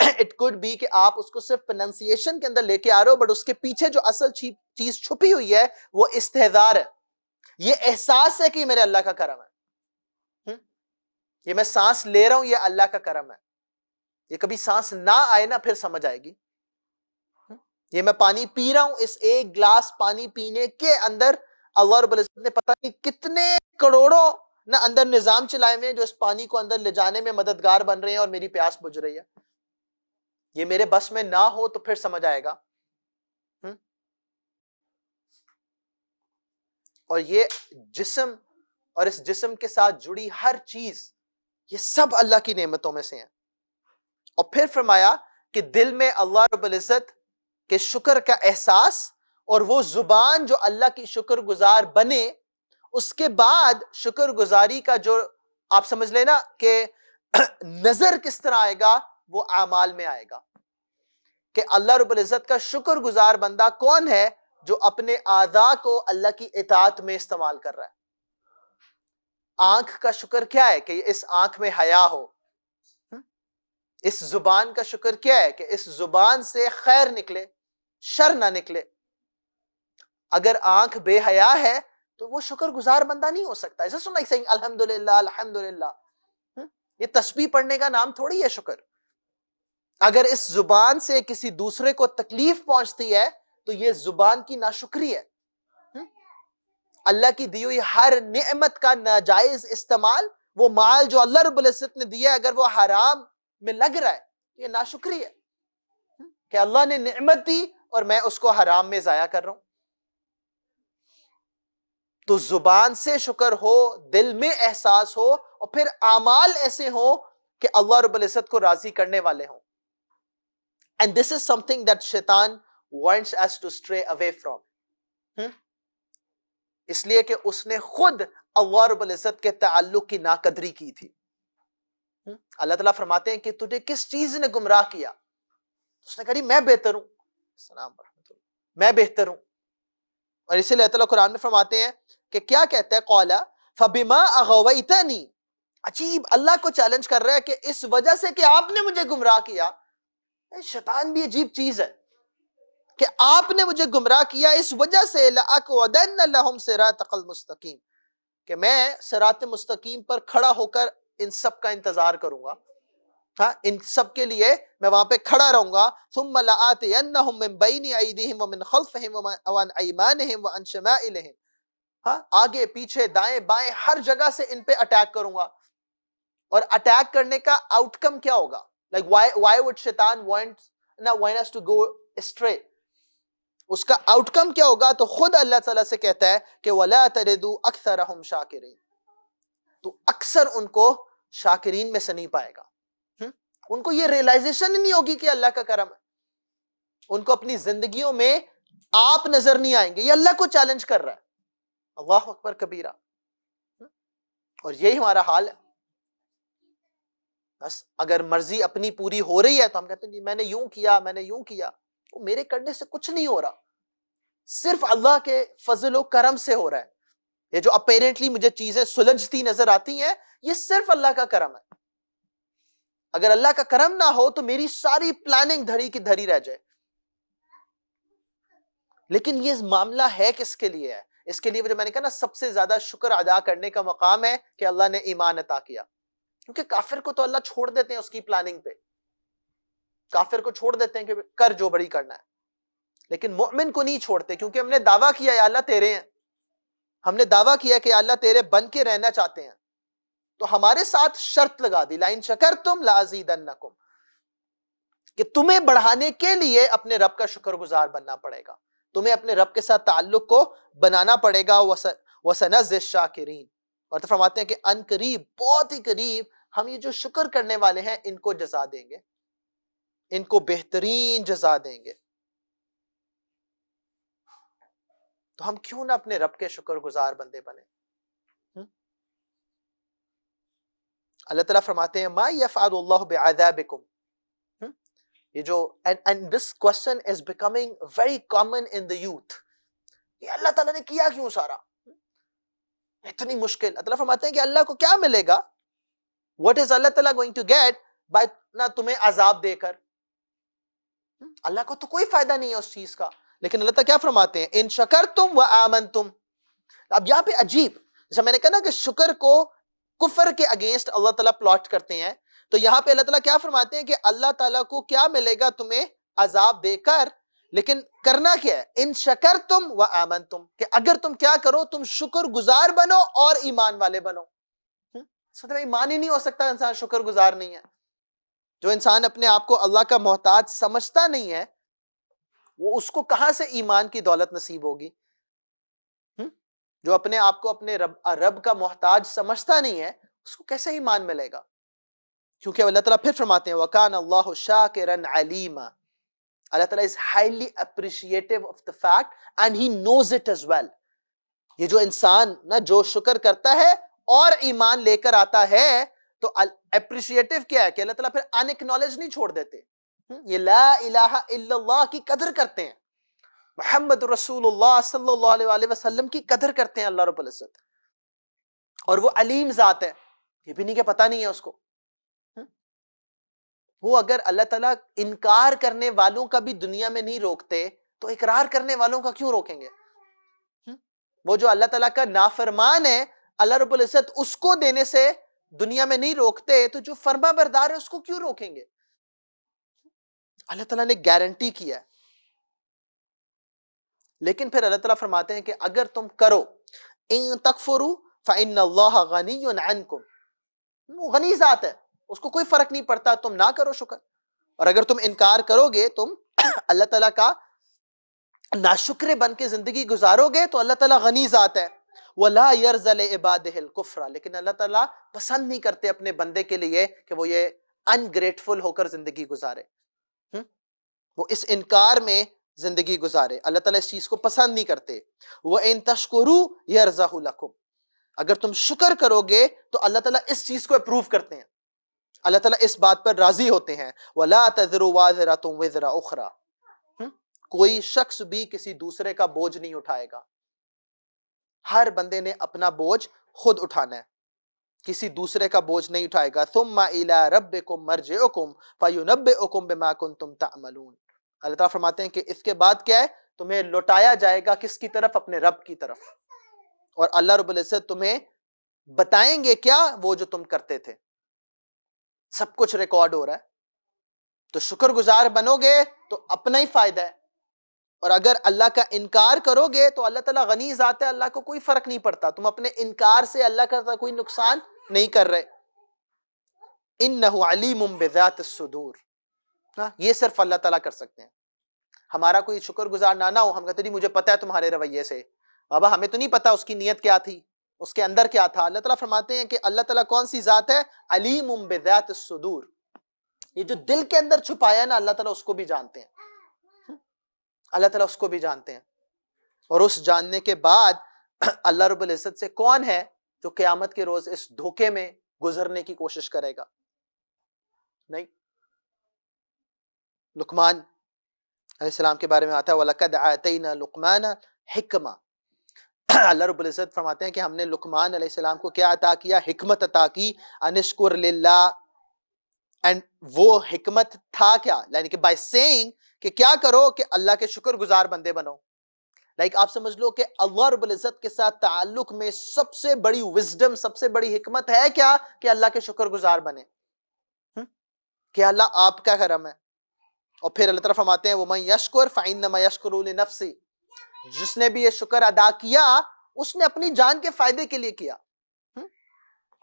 اٹ کوڈ بی کہ آپ اس کو صرف پرننسیشن کے اندر لے کے آ رہے ہو، بٹ اس کے پیچھے جو اصل چیز چھپی ہوئی ہے وہ استحضار ہے. یہ احساس ہے کہ یہ میرے اللہ کا کرم ہے، یہ میں سانس لے رہا ہوں یہ اللہ کا کرم ہے. یہ کبھی سانس نہ آئے نا پھر سمجھ آئے گی. یہ میں پانی پی رہا ہوں، اس ایک گلاس پانی پینے کے اندر اللہ رب العزت نے پتہ نہیں کتنے کروڑوں نہ اندر نظام چلائے ہوئے ہیں جو اس پانی کو اندر لے جانے میں مددگار بن رہے ہیں اور میری پیاس بجھ رہی ہے. یہ میرے بس میں نہ ہو تو پھر سمجھ آئے گا. اور یہ جسم اور اس جسم کے ساتھ جڑی ہر چیز یہ سب اللہ کی نعمتوں میں سے ہیں. اور پھر فرمایا کہ دل میں اللہ رب العزت کے شکر کا احساس اور وہ زبان جو اللہ کی شکر گزار بنے، اس کے بعد شکر گزاری کا جو آپ سمجھ لینا کہ نظر کس طرح آئے گا، وہ اعمال میں آئے گا کہ اللہ رب العزت کا شکر گزار بندہ کون ہے؟ جو اپنے اعضاء کو اللہ کی اطاعت میں استعمال کر رہا ہے۔ آنکھ کا شکر کیا ہے؟ کہ اس آنکھ میں حیا ہو۔ اس زبان کا شکر کیا ہے؟ کہ اس زبان سے خیر نکلے، شر نہ نکلے۔ اگر آنکھ بے حیا ہے تو وہ شکر گزار بندہ نہیں ہو سکتا۔ ایسا سن لائک الحمدللہ الحمدللہ، یہ تسبیح پڑھنے کا نام تھوڑی ہے شکر۔ اگر اس زبان سے کسی دوسرے کو تکلیف پہنچتی ہے تو یہ زبان کی ناشکری ہے۔ اللہ کی دی ہوئی ہر نعمت کا ناجائز استعمال، وہ مال جو اللہ رب العزت نے دیا ہے اگر وہ حرام میں لگ رہا ہے، یہ ناشکری ہے کہ اللہ نے نعمت دی اور میں اس کو حرام میں ضائع کر رہا ہوں۔ تو زبان سے شکر ہو، دل میں احساس ہو، اور پھر اعمال ایسے ہوں کہ اللہ رب العزت کو راضی کرنے والے ہوں۔ And this is something that شیطان wants us to stray away from. اس لیے کہ اس نے خود اللہ رب العزت کے تعلق کی ناقدری کی تھی۔ اللہ تعالیٰ فرماتے ہیں کہ تجھے کس چیز نے گمراہ کیا؟ اس نے کہا میں بہتر ہوں، السلام ورحمۃ اللہ، میں بہتر ہوں۔ اور اسی لیے اللہ تعالیٰ قرآن میں فرماتے ہیں کہ کیا کہتے ہیں؟ قَالَ فَبِمَا أَغْوَيْتَنِي، عجیب، اللہ کو چیلنج کر رہا ہے کہ اس وجہ سے کہ آپ نے مجھے گمراہ کیا۔ شیطان بھی عجیب چیز ہے کہ آپ نے مجھے گمراہ کیا، اس وجہ سے لَأَقْعُدَنَّ لَهُمْ صِرَاطَكَ الْمُسْتَقِيمَ، کہ میں صراط مستقیم پر کھڑا ہو کر ان سب کا انتظار کروں گا۔ ہاں، ان سب کے لیے میں وہاں پہ کھڑا رہوں گا۔ ثُمَّ لَآتِيَنَّهُم مِّن بَيْنِ أَيْدِيهِمْ وَمِنْ خَلْفِهِمْ وَعَنْ أَيْمَانِهِمْ وَعَنْ شَمَائِلِهِمْ، ہاں، آگے پیچھے دائیں بائیں ہر جگہ سے ان پہ اٹیک کروں گا۔ اور اٹیک کرنے کا آؤٹ کم کیا ہوگا؟ Like why would Shaitan want us to go astray؟ اس کا آؤٹ کم کیا ہوگا؟ تو خود اللہ تعالیٰ سے کہتا ہے کہ وَلَا تَجِدُ أَكْثَرَهُمْ شَاكِرِينَ، تو اکثر ان کو شاکرین میں سے نہیں پائے گا۔ ان کو یہ ریئلائزیشن ہی نہیں ہوگی کہ اللہ کا کرم ہے۔ ان کو اپنی زندگیوں میں آپ نظر نہیں آئیں گے۔ یہ اللہ کو چیلنج کر رہا ہے، اللہ اکبر کبیرہ۔ اور یہی ہمارا حال ہے۔ بس اگر مرضی اپنی پوری ہو رہی ہے تو ہم کہتے ہیں جی میں نے یوں کیا، میں نے یوں کیا، وہ میرے کرنے سے کچھ نہیں ہو رہا، صرف اللہ کے فضل و کرم سے ہو رہا ہے۔ یہ جو اپیرنٹلی مجھے چیزیں سلجھتی نظر آتی ہیں، یہ صرف اللہ کا کرم ہے۔ اگر اللہ کا کرم نہ ہو تو میری ساری پلاننگ دھڑی کی دھڑی رہ جائے۔ لیکن یہ معاملہ ہے کس کے لیے ہے؟ اس کے لیے جو میں نے کہا نا، سب سے زیادہ شکر ادا کرنے کا مقام ہے کہ اللہ نے ایمان عطا کیا۔ کیونکہ کافر کو تو اللہ چھوڑ دیتے ہیں اس کی پلاننگ پہ، کافر کو چھوڑ دیتے ہیں کہ کر جو بڑی کرنا ہے، لیکن مومن کو نہیں چھوڑتے، کیونکہ ہم نے دعویٰ کیا یا اللہ تیرے ہیں، ہم نے دعویٰ کیا کہ اللہ تیرے بن کے رہنا چاہتے ہیں، تو ہمارے ساتھ شرط لگا دی، لَإِن شَكَرْتُمْ لَأَزِيدَنَّكُمْ، کہ تمہیں بڑھانے کے لیے اپنے رب کا شکر گزار بننا پڑے گا، تمہیں اپنے رب کے ساتھ تعلق کو بنانا پڑے گا۔ وَسَنَزِّ الشَّاكِرِينَ، اور تو فرماتے ہیں کہ ان قریب، بہت ہی قریب، ہم یہ جو شکر کرنے والے ہیں ان کو جزا دیں گے، ان کو بہترین جزا دیں گے۔ تو ہم کیوں نہ اپنے رب کے شکر گزار بندے بنے؟ اللہ تعالیٰ فرماتے ہیں مَا يَفْعَلُ اللَّهُ بِعَذَابِكُمْ، یہ جو and this question is becoming very common in the youth، یہ اللہ تعالیٰ نے کیا کیوں سارا، اتنی مشکل۔ اللہ تعالیٰ فرماتے ہیں کہ اللہ کو کیا ملے گا؟ What is Allah Ta'ala going to get by نہ تمہیں عذاب دے کر؟ اللہ کو تو کوئی فائدہ نہیں ہے اس چیز کا، لیکن اللہ تعالیٰ کیا فرماتے ہیں؟ ان شکرتم وآمنتم۔ اب یہاں پہ عجیب، جیسا میں نے کہا نا کہ شکر کو کفر کے اگینسٹ اللہ تعالیٰ پلاٹ کرتے ہیں، تو یہاں پہ اللہ تعالیٰ کیا فرماتے ہیں کہ اللہ تعالیٰ کو کیا ملے گا تمہیں عذاب دے کر، لیکن کرنا کیا ہے؟ ان شکرتم وآمنتم، کہ اگر تم کیا کرو، تم شکر گزار بنو اور ایمان والے بنو۔ ایمان ہی نہیں ہو سکتا انسان شکر گزار نہیں ہے۔ جو انسان اپنے آپ کو اللہ کا محتاج سمجھتا نہیں ہے، وہ اس کو کہاں سے ایمان کی دولت نصیب ہوگی؟ جو اپنے آپ کو اپنے رب کا محتاج سمجھتا نہیں ہے، اس کو کیسے ایمان ملے گا؟ کیونکہ اللہ تعالیٰ پھر فرماتے ہیں وَكَانَ اللَّهُ شَاكِرًا عَلِيمًا، اللہ تعالیٰ is highly appreciative of the fact and he knows it as well. یہ جو انسان نا جو شکر کرتا ہے اور ایمان لے کر آتا ہے تو اپریشیٹو کیا ہے کہ اللہ تعالیٰ پھر ان ایکنالج نہیں چھوڑ دیتے. یہ لا الہ الا اللہ کی قدر کرتے ہیں, محمد رسول اللہ صلی اللہ علیہ وآلہ وسلم کی قدر کرتے ہیں اللہ رب العزت. اور وہ علیم ذات ہے, یہ بھی نہیں کہ پتہ نہیں ہے اس کو. وہ اگر اللہ تعالیٰ انکار کرنے والوں کا بھی دنیا میں نہیں روکتے تو اقرار کرنے والوں کا کیوں روکیں گے؟ وہ جو اللہ تعالیٰ کا نافرمان ہے اللہ رب العزت اس کو دینے سے دنیا میں نہیں روکتے تو جو فرما بردار ہے اس کو کیوں روکیں گے؟ اللہ تعالیٰ نے گارنٹی کیا ہے. لیکن پھر اللہ تعالیٰ فرماتے ہیں کہ اگر تم کرو ان تکفروا فإن اللہ غنی عنکم, وہ غنی ذات ہے, اس کو کوئی فرق نہیں پڑتا, تم نہ کرو شکر. اور اگر تم انکار کرو گے, تم اللہ تعالیٰ کا ناشکرے بن کے زندگی گزارو گے تو اللہ تعالیٰ غنی ذات ہے. وَلَا يَرْزَ لِعِبَادِهِ الْكُفْرَ, لیکن اللہ تعالیٰ پسند نہیں کرتے اپنے بندے کے لیے کہ وہ یہ انگریٹفل ہو کر زندگی گزارے, وہ اس انکار میں زندگی گزارے. اللہ تعالیٰ اس چیز کو پسند نہیں کرتے. وَإِن تَشْكُرُوا يَرْزَهُ لَكُمْ, اگر تم شکر کرو گے تو اللہ تعالیٰ اس چیز کو اپروو کرتے ہیں, اللہ تعالیٰ اس بات پر راضی ہوتے ہیں. وَلَا تَذِرُ وَازِرَةٌ وِزْرَ أُخْرَى, کوئی شخص بھی کسی دوسرے کا بوجھ نہیں اٹھائے گا. ہر بندے نے اپنا بوجھ خود اٹھانا ہے, کسی دوسرے کا بوجھ نہیں اٹھائے گا. ثُمَّ إِلَىٰ رَبِّكُمْ مَرْجِعُكُمْ فَيُنَبِّئُكُمْ بِمَا كُنْتُمْ تَعْمَلُونَ. اللہ تعالیٰ فرماتے ہیں کہ اس کے بعد کیا ہے, تمہیں لوٹایا جائے گا کس کی طرف؟ اپنے رب کی طرف. اور اللہ رب العزت تمہیں بتائیں گے کیا؟ وہ جو تم کرتے تھے. سب کچھ ریکارڈ ہو رہا ہے, تو شکر گزار بنو گے تو اپنا ہی فائدہ ہے. اور اگر اللہ کا انکار کرو گے تو اللہ تعالیٰ غنی ذات ہے, اللہ کو کوئی فرق نہیں پڑتا, تم اپنے انکار سے اللہ کا کوئی نقصان نہیں کر رہے. إِنَّهُ عَلِيمٌ بِذَاتِ الصُّدُورِ, یہ صرف اللہ تعالیٰ کر سکتے ہیں. ہمارا کوئی شکر گزار نہ ہو, ہم کہتے نہیں مجھے پتا ہے تمہارے رویے سے, بابا ہمیں تو نہیں پتا اس کی نیت کیا تھی, اس کے اندر کیا تھا. اللہ تعالیٰ فرماتے ہیں کہ اللہ تعالیٰ کون سی ذات ہے؟ علیم بذات الصدور, یہ جو دل کے اندر چھپایا نا اللہ تعالیٰ اس کو بھی جانتے ہیں, اللہ تعالیٰ اس کو بھی جانتے ہیں. اور اس جاننے کے بعد اللہ رب العزت سے کون ہے جو قیامت کے روز اس دھوکے میں گزرنے کی کوشش کرے گا؟ نہیں. لقمان علیہ السلام کے بارے میں آتا ہے وَلَقَدْ آتَيْنَا لُقْمَانَ حِکْمَةً, اللہ رب العزت فرماتے ہیں کہ ہم نے لقمان علیہ السلام کو کیا عطا کیا؟ حکمت عطا کی. انشکر للہ, اینڈ وہ حکمت تھا کیا؟ یعنی کہ بائی سیئنگ کہ کیا کرو کہ اللہ کے شکر گزار بندے بنو. لائک آپ سمجھ لو کہ اللہ رب العزت کے ساتھ تعلق میں سب سے بڑی وزڈم, سب سے بڑی حکمت ہے کیا؟ کہ اللہ کے شکر گزار بنے, کہ اللہ آپ کا کرم ہے. اور پھر اللہ تعالیٰ فرماتے ہیں وَمَن يَشْكُرْ فَإِنَّمَا يَشْكُرُ لِنَفْسِهِ, جس نے بھی یہ شکر ادا کیا اس نے اپنی جان کے فائدے کے لیے کیا.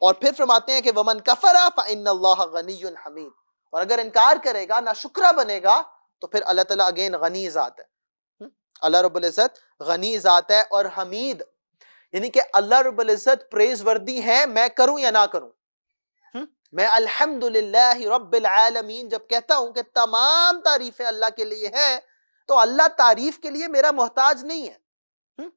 اور پھر فرماتے ہیں کہ وَمَن كَفَرَ فَإِنَّ اللَّهَ غَنِيٌّ حَمِيدٌ, اور اگر انکار کرے گا, ناشکرہ بنے گا, تو پھر اللہ تعالیٰ اگین غنی ذات ہے. اللہ رب العزت غنی ذات ہے اور حمید, یعنی کہ اللہ رب العزت پریز وردی ہے, میں کروں یا نہ کروں. میں الحمدللہ رب العالمین جب کہتا ہوں کہ تمام تعریفیں اللہ کے لیے ہے, تو اللہ تعریف کے لیے میرا محتاج نہیں ہے,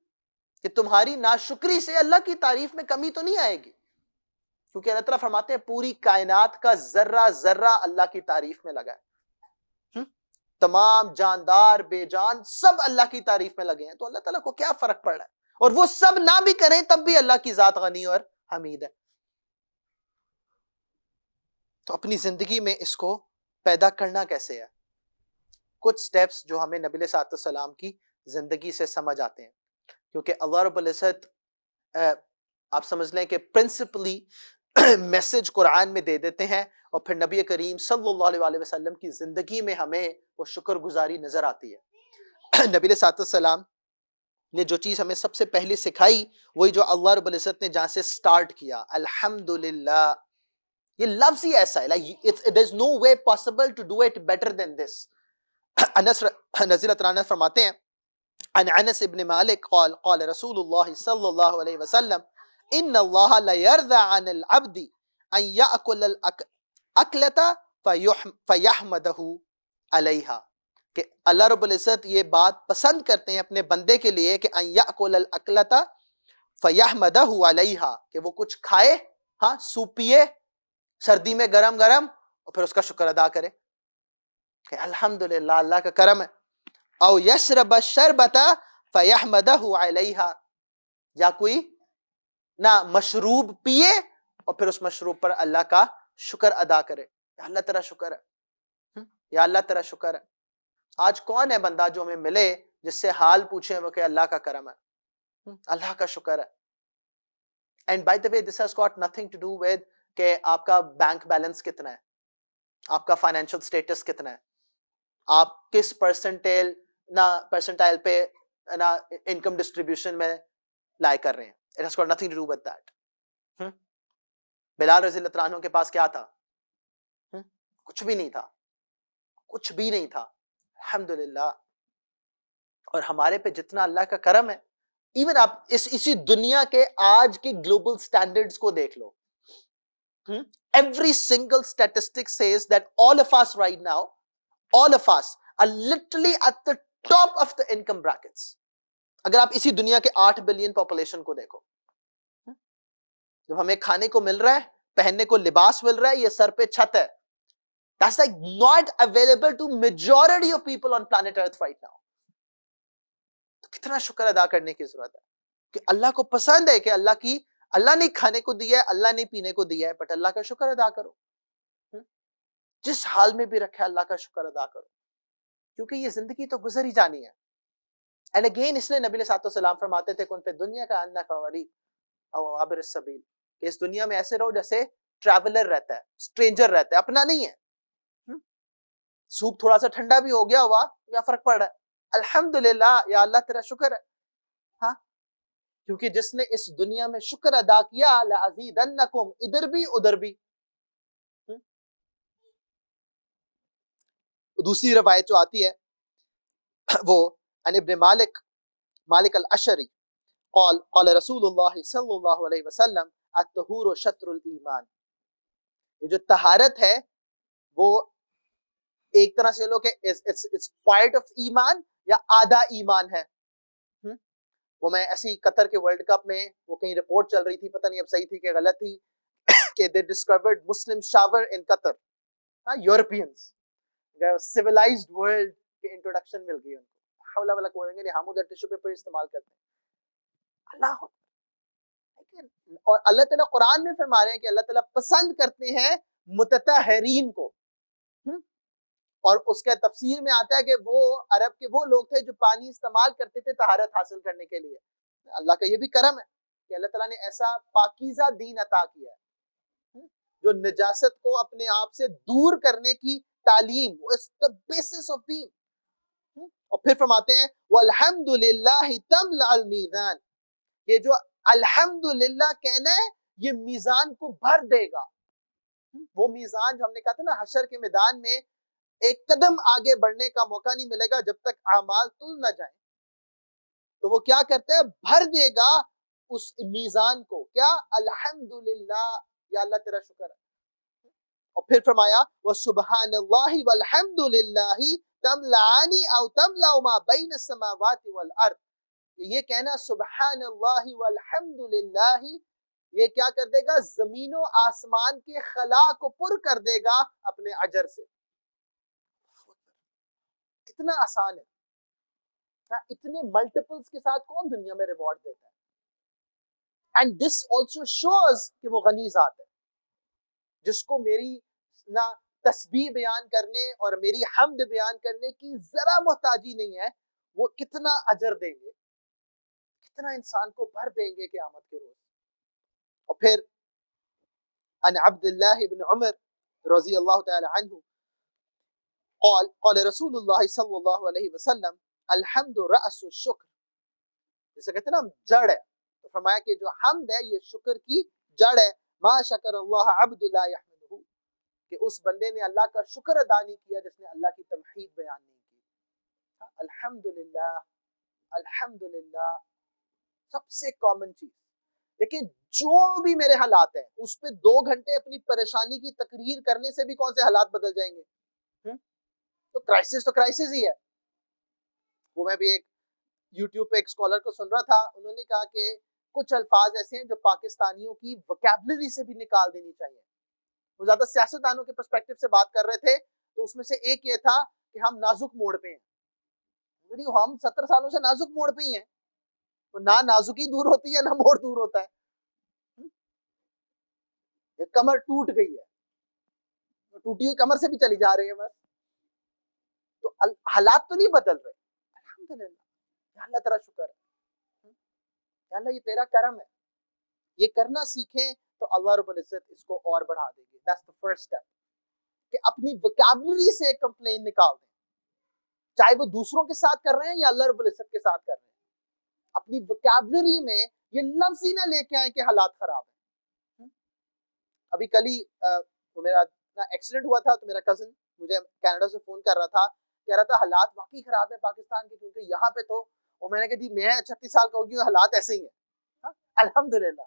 کہ تمہاری ناشکری سے اللہ کی تعریف میں کمی تو نہیں آئے گی, کیونکہ اللہ تعالیٰ فرماتے ہیں پوری کائنات کا ذرہ ذرہ اللہ کی تعریف میں لگا ہے, تمام جاندار بے جان سب اللہ کی تعریف میں لگے ہیں, تو اللہ تعالیٰ کو کیا فرق پڑ رہا ہے؟ اور وہ سب نہ بھی کریں تب بھی اللہ کی ذات غنی اور حمید ہے. تو اپنی زندگی میں اس کو پیدا کرنا کیسے ہے؟ کچھ سٹیپس جو ہمیں نبی علیہ السلام کی زندگی سے سمجھ آتے ہیں, کیونکہ اللہ رب العزت آپ سمجھ لیں کہ پرنسپلی میسج قرآن میں دے دیتے ہیں, اور پھر نبی کریم صلی اللہ علیہ وآلہ وسلم کی زندگی میں ہمیں وہ شکر گزاری نظر آتی ہے. نبی علیہ السلام نے جو چیز ہمیں سب سے پہلے سکھائی وہی جو اللہ رب العزت نے جہاں سے سٹارٹ کیا, الحمدللہ. یہ لفظ ہی ایسا ہے, there is no way possible to do it better than this. انس رضی اللہ عنہ فرماتے ہیں عن انس ابن مالک قال قال رسول اللہ صلی اللہ علیہ وسلم ان اللہ لا يرضى عن العبد ان يأكل الاکلۃ فیحمدہ علیہا. کہ اللہ رب العزت یہ بات پسند کرتے ہیں اپنے بندے کے لیے کہ ان یاکل الاکلۃ فیحمدہ علیہا، کہ وہ کچھ کھائے، ہاں سوپ پیے سردی میں گرم گرم، اور پھر اس کا شکر ادا کرے کہ الحمدللہ اللہ کا کرم ہے. او یشرب الشربۃ فیحمدہ علیہا، یا کوئی نہ مشروب پیے اور پھر اس مشروب پر اللہ کا شکر ادا کرے. یا اللہ تیرا شکر ہے، یا اللہ تیرا شکر ہے. آج کون ہے بندہ جو ہمیں ملے جس سے حال پوچھیں وہ کہ اللہ کا کرم ہے، اللہ کا شکر ہے. And by the way this has got nothing to do with کہ آپ کا بینک بیلنس کتنا ہے، آپ کا فائنینشیل سٹیٹس کتنا ہے، آپ کس پرسنٹائل پہ انکم ڈسٹریبیوشن میں لائے کر رہے ہیں. It has got nothing to do with that. بلال رضی اللہ عنہ کے پاس کیا تھا؟ کچھ بھی نہیں تھا، کچھ بھی نہیں تھا، الحمدللہ. اور ہمارے پہ جتنا اللہ کا کرم ہے، ایون آپ اسی دنیا کے آج کے گلوبل سٹینڈرڈز کو دیکھ لو. Every single statistic says that all of us right now, all of us are literally at the top of the income brackets. اگر آپ اسی دنیا کے 8 بلین پاپولیشن کو دیکھو، جب ہمیں کھانے کو مل رہا ہے، پہننے کو لباس مل رہا ہے، یہ سر پہ چھت ہے، that's like not available to majority of people on planet earth right now. تو کتنا شکر ادا کرنے کی ضرورت ہے کہ اللہ کو پسند ہے کہ اللہ نے کھانے کو دیا ہے، اللہ نے پینے کو دیا ہے، بٹ اللہ کا شکر ادا کرو. جس حال میں بھی رکھا ہے اللہ کا شکر ادا کرو، کیونکہ یہ زندگی تو گزر ہی جانی ہے. اینڈ اگین اس لیے نبی علیہ السلام فرماتے تھے کہ ان پہ دنیا کا انک غریب او عابر السبیل، کہ اس دنیا میں ایسے رہو جیسے ٹریولر رہتا ہے، اسٹرینجر رہتا ہے، اپنا نہیں ہے. سوپ تھوڑا سا ٹھنڈا بھی ہو گیا ہوا یا فرق پڑ رہا ہے، الحمدللہ یا اللہ تیرا شکر ہے. ہاں، کیونکہ جس نے اس دنیا میں شکر ادا کیا لَأَزِيدَنَّكُمْ، ادھر بھی ادھر بھی. دوسری روایت جو آتی ہے وہ عن ابن مالک الاشری قال قال رسول اللہ صلی اللہ علیہ وسلم الطہور شطر الایمان. یہ جو طہارت ہے وہ ایک طرح سے لو کہ it's part of ایمان یا آدھا ایمان ہے. وہ میں ایسی قطر کے ورلڈ کپ میں وہ کہیں رپورٹ چل رہی تھی، پتہ نہیں اب صحیح تھی کہ غلط تھی، کہ they discovered Muslim shower in Qatar. Europeans civilized world کے انٹروڈکشن مل گئی ان کو. حول ولا قوت الا باللہ. ہم ادھر ٹیشو پیپر استعمال کرتے ہیں. اللہ اور اللہ تعالیٰ قرآن میں فرما رہے ہیں کہ اللہ تعالیٰ پسند کرتے ہیں متطہرین کو. اور اس کے تفسیر میں آتا ہے کہ وہ عرب کے وہ لوگ تھے جو پانی استعمال کرتے تھے طہارت حاصل کرنے کے لیے. اللہ کا یہ بھی کرم ہے کہ اللہ تعالیٰ نے ایسا پاکیزہ دین عطا کیا ہے جو نجاست کو اپنے آپ سے دور کرنے کی تعلیم، it's the basis of deen. اور پھر فرماتے ہیں وَالْحَمْدُ لِلَّهِ تَمْلَأَ الْمِيزَانِ، یہ جو الحمدللہ کہنا ہے یہ میزان کو بھر دے گا. وہ میزان جو ہم نے کہا تھا نا حشر کے میدان میں ایک قدم آگے بڑھنے کا موقع نہیں ملے گا جب تک اعمال تل نہ جائیں. تو وہ کیا کرتا ہے؟ بھر دے گا اس میزان کو. کیا؟ الحمدللہ یا اللہ تیرا شکر ہے. اور پھر فرمایا وَسُبْحَانَ اللَّهِ وَالْحَمْدُ لِلَّهِ تَمْلَعَانِ أَوْ تَمْلَعُ مَا بَيْنَ السَّمَاوَاتِ وَالْأَرْضِ. یہ کہنا سبحان اللہ والحمد للہ یہ کیا کر دے گا؟ زمین و آسمان کے خلا کو پر کر دے گا اپنے اجر سے. کتنا آسان ہے، اتنے ملٹیپلز کے ساتھ کون دنیا میں ریوارڈ دیتا ہے. اینڈ دس آلسو شوز کہ وہ غنی ذات ہے جس کو میری نہ تسبیح بیان کرنے اور میری حمد بیان کرنے کی ذرا محتاجی نہیں ہے. وہ کتنا اجر دیں گے، کتنا انسان کو بھر دیں گے قیامت کے روز. اور پھر ان عبد اللہ بن عمر رضی اللہ تعالی عنہ قال قال رسول اللہ صلی اللہ علیہ وسلم الحمد رأس الشکر. جیسے کہتے ہیں نا جڑ ہے، تو فرمایا کہ جو حمد ہے یہ شکر کی جڑ ہے. ما شکر اللہ عبد لا یحمدہ، کہ اس بندے نے اللہ کا شکر ادا نہیں کیا جس نے اللہ کی تمحید بیان نہیں کی. الحمدللہ الحمدللہ سب سے کامن چیز. لیکن جو بھی میرے حالات ہیں اس پہ 2 گھنٹے اپنی پریشانی کی تقریر کرنے سے بھی کون سے حالات بدل جائیں گے. تو کرائسس ہی ہے. وہ میں بھی ایک یوٹیوب پہ ایک اسکالر کو سن رہا تھا, انہوں نے کہا کہ کچھ الفاظ ایسے ہیں جو پاکستانیوں کی وکیبلری سے بھی نکال دینی چاہیے. وہ زیادہ سیاستدانوں کے پرسپیکٹو سے بات کر رہے تھے, تو اس میں سے ایک یہ تھا کہ ہم نازک موڑ پہ ہیں. ہم 70 سالوں سے نازک موڑ پہ ہی ہیں, تو نہ نازکی دور ہوتی ہے نہ موڑ دور ہوتا ہے. کمر ٹوٹ گئی ہے, ٹوٹی ہوئی کمر سے بھی چلی جا رہی ہے بس. تو حالات تو نہیں بدل رہے. الحمدللہ, یا اللہ تیرا شکر ہے, یا اللہ یہ تیرا کرم ہے. یہ کرنا سیکھیں تو اللہ رب العزت اس کو اور بڑھا دیں گے. That's the first step. کہ اپنی وکیبلری سے کمپلین نکال دیں, چاہے وہ دوسروں کے ساتھ کر رہے ہیں یا اللہ رب العزت کے ساتھ کر رہے ہیں. اپنی وکیبلری میں یہ لفظ ہی نہ لے کے آئیں کہ حالات خراب ہیں. ابھی کل ہی میرا ایکسیڈنٹ ہوا تھا, تو میرا کزن مجھے کینیڈا سے فون کر رہا تھا, کہہ رہا تھا حالات واقعی خراب ہے پاکستان کے, کیونکہ یہاں پہ تو, اور میں نے کہا جی میں 36 سال کا ہو گئی ہوں, حالات ایسے ہی ہیں. الحمدللہ,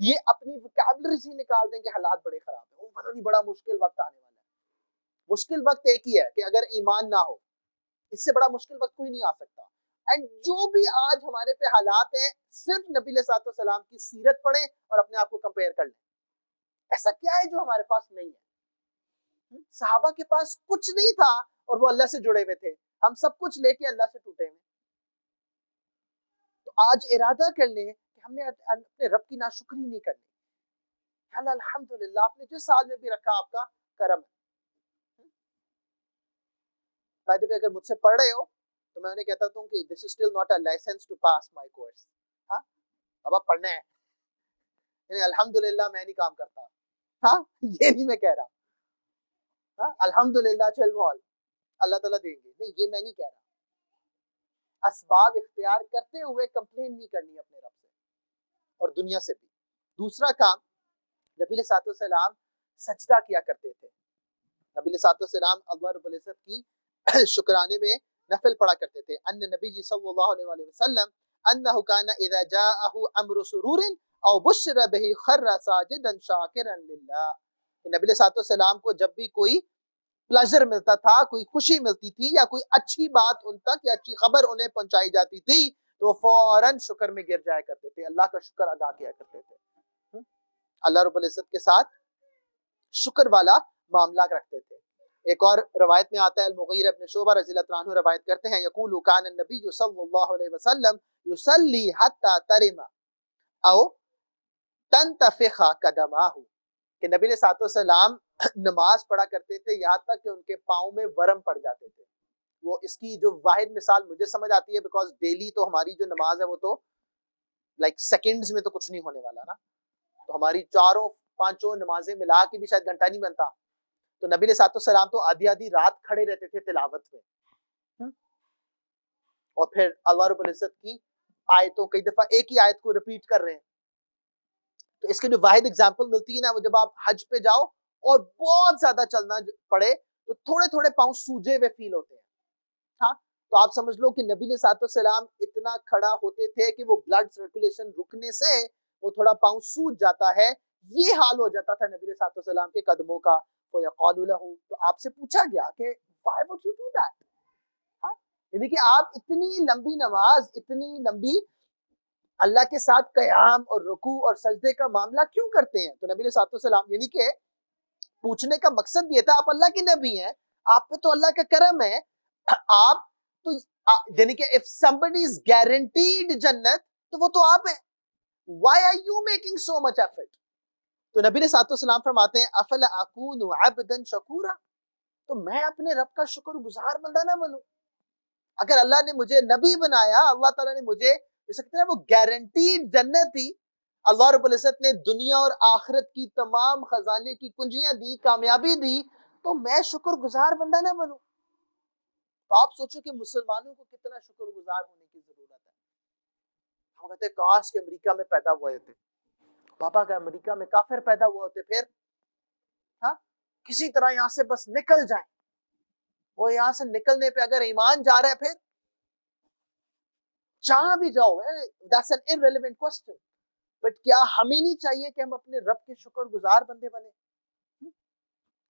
یہ اپنی وکیبلری سے نکال دیں کہ حالات بڑے خراب ہیں. وہ پتہ نہیں بڑا مشکل وقت آنے والا ہے. مشکل وقت ایک ہی ہے کہ اگر ایمان نہ ہو, اس سے بڑا مشکل وقت کوئی نہیں آ سکتا. اینڈ جو بھی آج ہمارے پہ حالات ہیں, صرف نبی علیہ الصلوۃ والسلام کی سیرت پڑھیں اور اپنے آپ کو کمپیئر کر لیں. ایسا کیا ہے جو ہمارے پاس نہیں ہے؟ صحابہ کے پاس کچھ نہیں تھا اور وہ اللہ سے جڑے ہوئے تھے. ہم سب کچھ لے کے اللہ سے ٹوٹے ہوئے. تو آج ارادہ کر لیں کہ ہم نے اپنے رب کی ناشکری نہیں کرنی. اللہ الحمدللہ, آپ نے جس سال میں بھی رکھا آپ کا کرم ہے. اگر مجھ سے پڑھ رہے ہو تو میں انہیں کہتا ہوں کہ this is still not a license to pass my course. ہاں, اب آپ پڑھنا ہے. یعنی الحمدللہ میں نہیں کام کرتا, ہاں یہ نہیں میں کہہ رہا, ہاں الحمدللہ چل مال اللہ تعالیٰ دیں گے, نہیں یہ میں نہیں کہہ رہا. اسباب اختیار کرتے ہوئے کمپلین نہیں کرنی اپنے رب سے اور دنیا سے بھی. دوسرا کام, نبی علیہ الصلوۃ والسلام سجدہ کیا کرتے تھے. نبی علیہ الصلوۃ والسلام اللہ رب العزت کی شکرانے میں نفل پڑھا کرتے تھے. ان نبی جی صلی اللہ علیہ وسلم انہ کان اذا جاءہ امر سرور او بشر به خر ساجدا شاکرا للہ. نبی علیہ الصلوۃ والسلام کو جب بھی کوئی پلیزر ملتا تھا, کوئی خوشی ملتی تھی, یا کوئی اچھی بات ان تک یا اچھی خبر انہیں پہنچائی جاتی تھی, تو وہ فوراً شکر میں گر جایا کرتے تھے, اللہ کا شکر ادا کیا کرتے تھے. اللہ رب العزت کے ساتھ شکر والا معاملہ رکھتے تھے. ایک اور روایت میں آتا ہے, المغیرہ ابن شعبہ رضی اللہ عنہ روایت کرتے ہیں, یقول کان النبی صلی اللہ علیہ وسلم یصلی حتی ترم او تنتفخ قدماہ, کہ نبی علیہ الصلوۃ والسلام نماز پڑھا کرتے تھے یہاں تک کہ ان کے پاؤں میں ورم پڑ جاتے تھے. وہ اس کی جو واحد مثال مجھے سمجھ آتی ہے, بیکاز ڈیلی تو ہماری جو نماز ہے وہ تو لائک سیکنڈز میں تو کچھ نہیں ہونے والا نا, تو ہماری 4-5 نمازیں ملا کے بھی شاید گھنٹہ نہیں بنتا. تو نبی علیہ الصلوۃ والسلام تو آدھی آدھی رات کھڑے رہتے تھے تلاوت میں, اور پھر اللہ رب العزت کی آیتوں, کئی دفعہ ایک ہی آیت کو ریپیٹ کر رہے ہیں. تو اس کی جو واحد اگزامپل ملتی ہے نا, وہ جب آپ حج پہ جاؤ اور بہت زیادہ چلنا پڑے تو تھوڑے تھوڑے پاؤں سوجے ہوئے فیل ہوتے ہیں. ہاں, تو آپ سمجھ لو کہ نبی علیہ الصلوۃ والسلام اتنا کھڑا ہوتے تھے کہ وہ بلڈ سرکولیشن رکنے سے وہ تھوڑا پاؤں سوج جاتا ہے. یہ حال ہو جاتا تھا نبی علیہ الصلوۃ والسلام کے قدموں کا. فَيَقَالُ لَهُ, تو آپ سے پوچھا گیا کہ why would you do that؟ ہاں, یعنی کہ آپ اتنی لمبی نماز, اتنی لمبی اللہ کے ساتھ قیام اور رکوع اور سجدے کا معاملہ کیوں کرتے ہیں؟ تو نبی علیہ الصلوۃ والسلام, یعنی کہ پوچھنے کا مقصد یہ تھا, آپ اللہ کے نبی ہیں, آپ پہ تو اللہ کا کرم ہے, آپ تو یعنی کہ if somebody is guaranteed جنت تو وہ تو آپ ہیں. Why are you making so much effort؟ تو نبی علیہ الصلوۃ والسلام فرماتے ہیں افلا اکون عبدا شکورا, تو میں اپنے رب کا شکر گزار بندہ نہ بنوں؟ اگر اللہ نے مجھے نبی بنایا, اللہ تعالیٰ نے مجھے جیسے کہتے ہیں وہ گارنٹیڈ جنت دی, اللہ رب العزت نے دنیا اور آخرت کی تمام خزانے کی کنجیاں دی, کامیابی دی, تو میں شکر گزار بندہ نہ بنوں؟ تو آپ سوچو کہ مسلمانوں کو کتنا شکر گزار ہونے کی ضرورت ہے. ہم کہتے ہیں کاش کہ امریکہ میں پیدا ہوئے تھے. بابا کا امریکہ میں کافر پیدا ہوا ہوتے, پھر ہاں کسی طرح یہاں سے بس نکل جائیں. وہ یہاں سے نکلنے پہ اگر ایمان جا رہا ہے, پھر جہاں بھی جاؤ, that's an irrelevant question, but کیا ہمیں نہیں چاہیے کہ ہم اپنے رب کے شکر گزار بندے بنے؟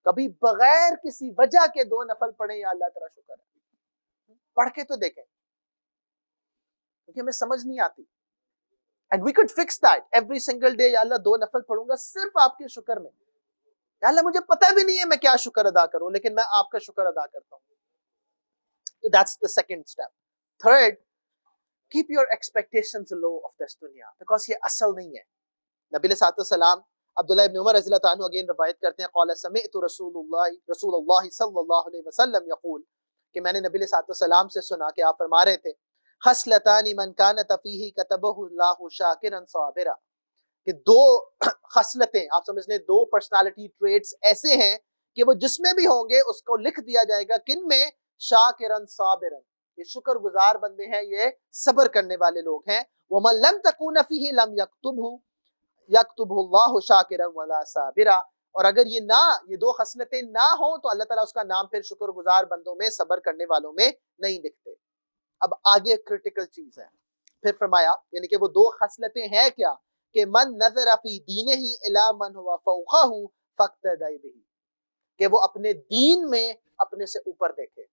کبھی بغیر کسی وجہ کے 2 نفل پڑھیں یا اللہ تیرا شکر ہے. پڑھ کے تو دیکھیں, کیونکہ ہمیں سمجھ نہیں آتی. And we could fix that every single day. یا اللہ 2 نفل پڑھوں گا صرف آپ کے شکر میں. یا اللہ مجھے پتہ بھی نہیں ہے میں کیا شکر ادا کروں, لیکن میں آپ کا شکر ادا کرتا ہوں. So that's the second step. Third, keep your expectations low of this dunya, because یہ اصل نہیں ہے. نبی علیہ السلام عبداللہ ابن عمر رضی اللہ عنہ اگین روایت کرتے ہیں, قال سمعت رسول اللہ صلی اللہ علیہ وسلم یقول, کہ میں نے نبی علیہ السلام سے سنا کہ آپ فرما رہے تھے, خصلتان من کانت فیہ کتبہ اللہ شاکرا صابرا, کہ 2 خصلتیں آپ سمجھ لیں, 2 پرسنالٹی ٹریٹس ایسے ہیں کہ وہ جس میں بھی ہوں گے اس کو لکھ دیا جائے گا. کن میں؟ شاکرا صابرا, یہ شکر گزار بندے ہیں, یہ صبر کرنے والے لوگ ہیں. ومن لم تکون فیہ لم یکتبہ اللہ شاکرا ولا صابرا, اور اگر یہ 2 خصلتیں نہ ہوں تو اللہ تعالیٰ اس کا نام پھر شکر گزار بندوں میں, صبر کرنے والوں میں نہیں لکھتے. اب آگے کرٹیکل چیز ہے, پھر فرمایا یعنی کہ وہ 2 خصلتیں ہیں کیا, کہ من نظر فی دینہ الی من هو فوقہ فاقتدی بہ, کہ وہ اپنے دین میں اپنے سے اوپر دیکھے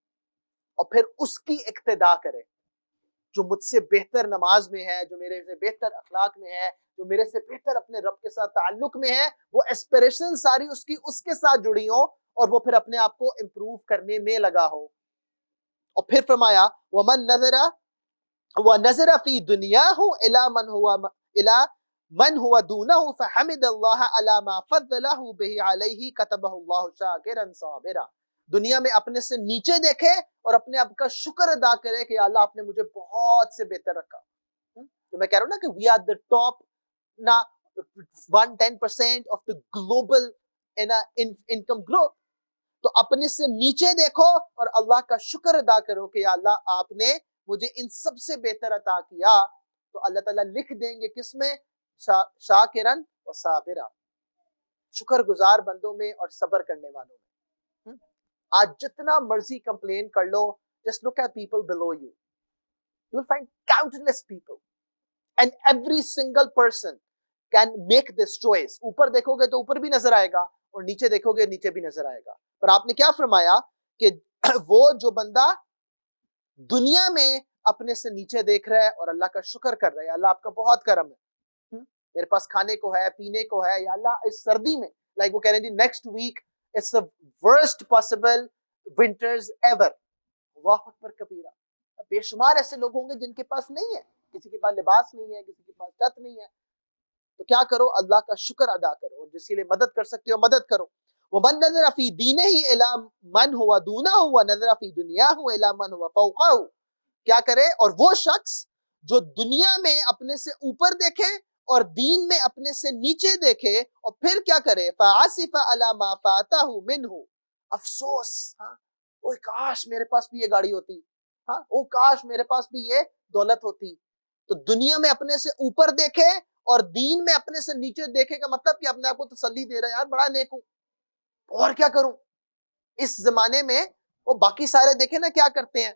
اور پھر اس کی اقتدا کرے. جو مجھ سے بہتر نماز میں ہے, جو میرے سے بہتر اخلاق میں ہے, جو میرے سے بہتر اپنے رب کے ساتھ تعلق میں ہے, وہ ایسپریشن ساری اس کے ساتھ جڑی ہوں اور وہ پھر اپنے آپ کو امپروو کرنے میں لگا ہو. اور پھر فرمایا ومن نظر فی دنیاہ الی من هو دونہ فحمد اللہ علی ما فضلہ بہ علیہ کتبہ اللہ شاکرا صابرا, دنیا میں اپنے سے نیچے دیکھے اور اپنے آپ کا شکر ادا کرے کہ اللہ آپ نے مجھے بہت سے بہتر رکھا. تو میں کہہ رہا ہوں نا کہ we are the top نا 1-10% of the global income growth. تو اپنے سے نیچے دیکھو اور اللہ کا شکر ادا کرو کہ یا اللہ آپ نے مجھے ان سب سے بہتر عطا کیا. تو اللہ تعالیٰ لکھ دیں گے کس میں؟ شاکرن و صابرا, شکر گزار بندوں میں اور صبر کرنے والوں میں. آج جتنا مرضی کمپلین کر لو, just look at people below you. You will find countless people and every single person can make this choice. اوپر دیکھو گے تو اوپر بھی نظر آئے گا اور نیچے دیکھو گے نیچے بھی نظر آئے گا. پر آپ نے کیا فرمایا کہ وہ جو بندہ دنیا میں اپنے سے نیچے دیکھ رہا ہے اور اللہ کا شکر کر رہا ہے, اللہ آپ کا بہت کرم ہے, میرے پاس کھانے کو ہے, پینے کو ہے, یا اللہ اس سردی میں لائک وہ کہہ رہے ہیں next week it's the worst possible winters ever. Allah اکبر کبیرہ. بے شمار ایسے لوگ ہوں گے جن کے پاس نہیں ہے, کسی کے پاس لباس نہیں ہے, کسی کے پاس چھت نہیں ہے. تو کیا کرو, اللہ کا شکر ادا کرو, اور جس کے لیے مدد کر سکتے ہو مدد کرو. وَمَن نَظَرَ فِي دِينِهِ إِلَى مَنْ هُوَ دُونَهُ وَنَظَرَ فِي دُنْيَاهُ إِلَى مَنْ هُوَ فَوْقَهُ, کیا کرے, اور وہ شخص جو دنیا میں اپنے سے اوپر دیکھے اور دین میں اپنے سے نیچے دیکھے, اور پھر کیا کرے, فَعَصِفَ عَلَى مَا فَاتَهُ مِنْهُ, افسوس, اوہ کاش میرے پاس بھی یہ گاڑی ہوتی, اوہ کاش میرے پاس بھی یہ دولت ہوتی. تو دنیا میں اپنے سے اوپر دیکھے اور دین میں اپنے سے نیچے دیکھے کا مطلب کہ اپنے آپ کو تسلی دے رہا ہے, یار بڑا نیک ہوں, اور کیا کروں. اس زمانے میں وہ باقی سارے دیکھیں نا کیا کرتے ہیں,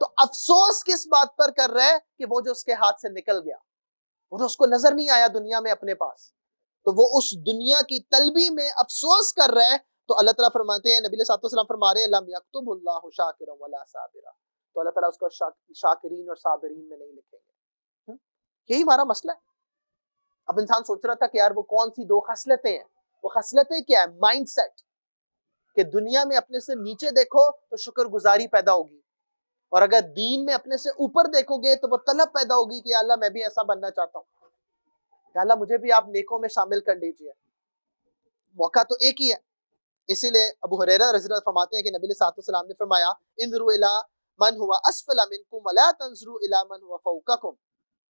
تو افسوس کس بات پر کر رہا ہے کہ وہ جو اس کے ہاتھ سے نکل گیا, وہ جو اس کو نظر نہیں آیا دنیا میں اپنے پاس, تو وہ اس دنیا کی طلبی میں افسوس کر رہا ہے. تو اللہ تعالیٰ فرماتے ہیں, نبی علیہ السلام فرما رہے ہیں, لم یکتب اللہ شاکرا ولا صابرا, تو اللہ تعالیٰ اس کو شاکرین اور صابرین میں نہیں لکھیں گے. یہی ہمارا مسئلہ ہے. اب انسان سوچ رہا تھا کہ یار وہ کون سی 2 خصلتیں ہیں, وہ خصلتیں کیا ہے؟ مائنڈ سیٹ, کہ دنیا میں اپنے سے نیچے دیکھو تو شکر گزاری پیدا ہوگی, اور اگر دین میں اپنے سے اوپر دیکھو گے تو وہ طلب پیدا ہوگی کہ اللہ میں بھی ایسا بننا چاہتا ہوں, کہ اللہ مجھے بھی آپ نیکوں میں شامل کر لیجئے. موقع تو ایک ہی ہے. اسی لیے ابو ہریرہ رضی اللہ عنہ فرماتے ہیں کہ نبی صلی اللہ علیہ وسلم نے فرمایا, انظروا الی من هو اسفل منکم ولا تنظروا الی من هو فوقکم,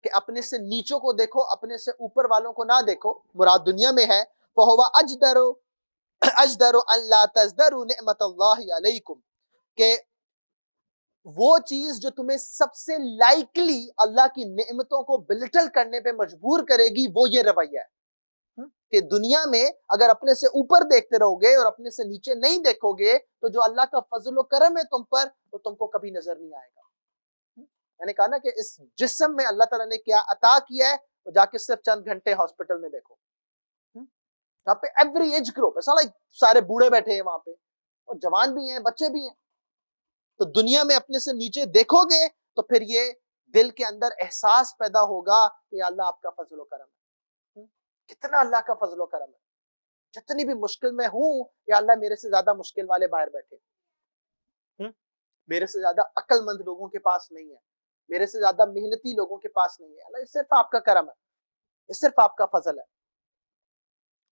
کہ اپنے سے نیچوں کو دیکھو, اپنے سے اوپر والوں کو نہ دیکھو. مراد دنیا میں ہے, فَهُوَ اجدر ان لا تزدروا نعمت اللہ علیکم, کہ وہ چیز جو تمہیں سب سے لائکلی اللہ کی نعمتوں کو بلٹل کرنے پہ مجبور کرے گی وہ یہ رویہ ہے کہ دنیا میں اگر اپنے سے اوپر دیکھتے رہو گے اور اپنے سے نیچے نہیں دیکھو گے تو جو اللہ کا فضل و کرم ہے تم پر وہ تم کو کبھی نظر نہیں آئے گا. میں نے کہا نا کہ اس جسم میں اللہ تعالیٰ نے کیا عطا کیا ہے, وہ جا کے صرف چند گھنٹے ہاسپٹل میں دیکھو. یہاں پہ ایوری ایج گروپ، ایسا لائک سارے بوڑھے بیٹھے ہیں وہاں پہ، اور جوان بھی ہیں، بچے بھی ہیں. تو دنیا میں اپنے سے نیچے دیکھو گے تو پھر یہ دل کے اندر احساس پیدا ہوگا کہ یا اللہ آپ کا فضل و کرم ہے. کتنا اللہ کا فضل و کرم ہے. جتنی بھی مشکل میں ہوں، یا اللہ میرے سے زیادہ مشکل والے باہر بیٹھے، میرے سے زیادہ عقل مند لوگوں کے پاس نہیں ہے، میرے سے زیادہ محنتی لوگوں کے پاس نہیں ہے. اللہ یہ صرف آپ کا کرم ہے، یہ صرف آپ کا فضل ہے.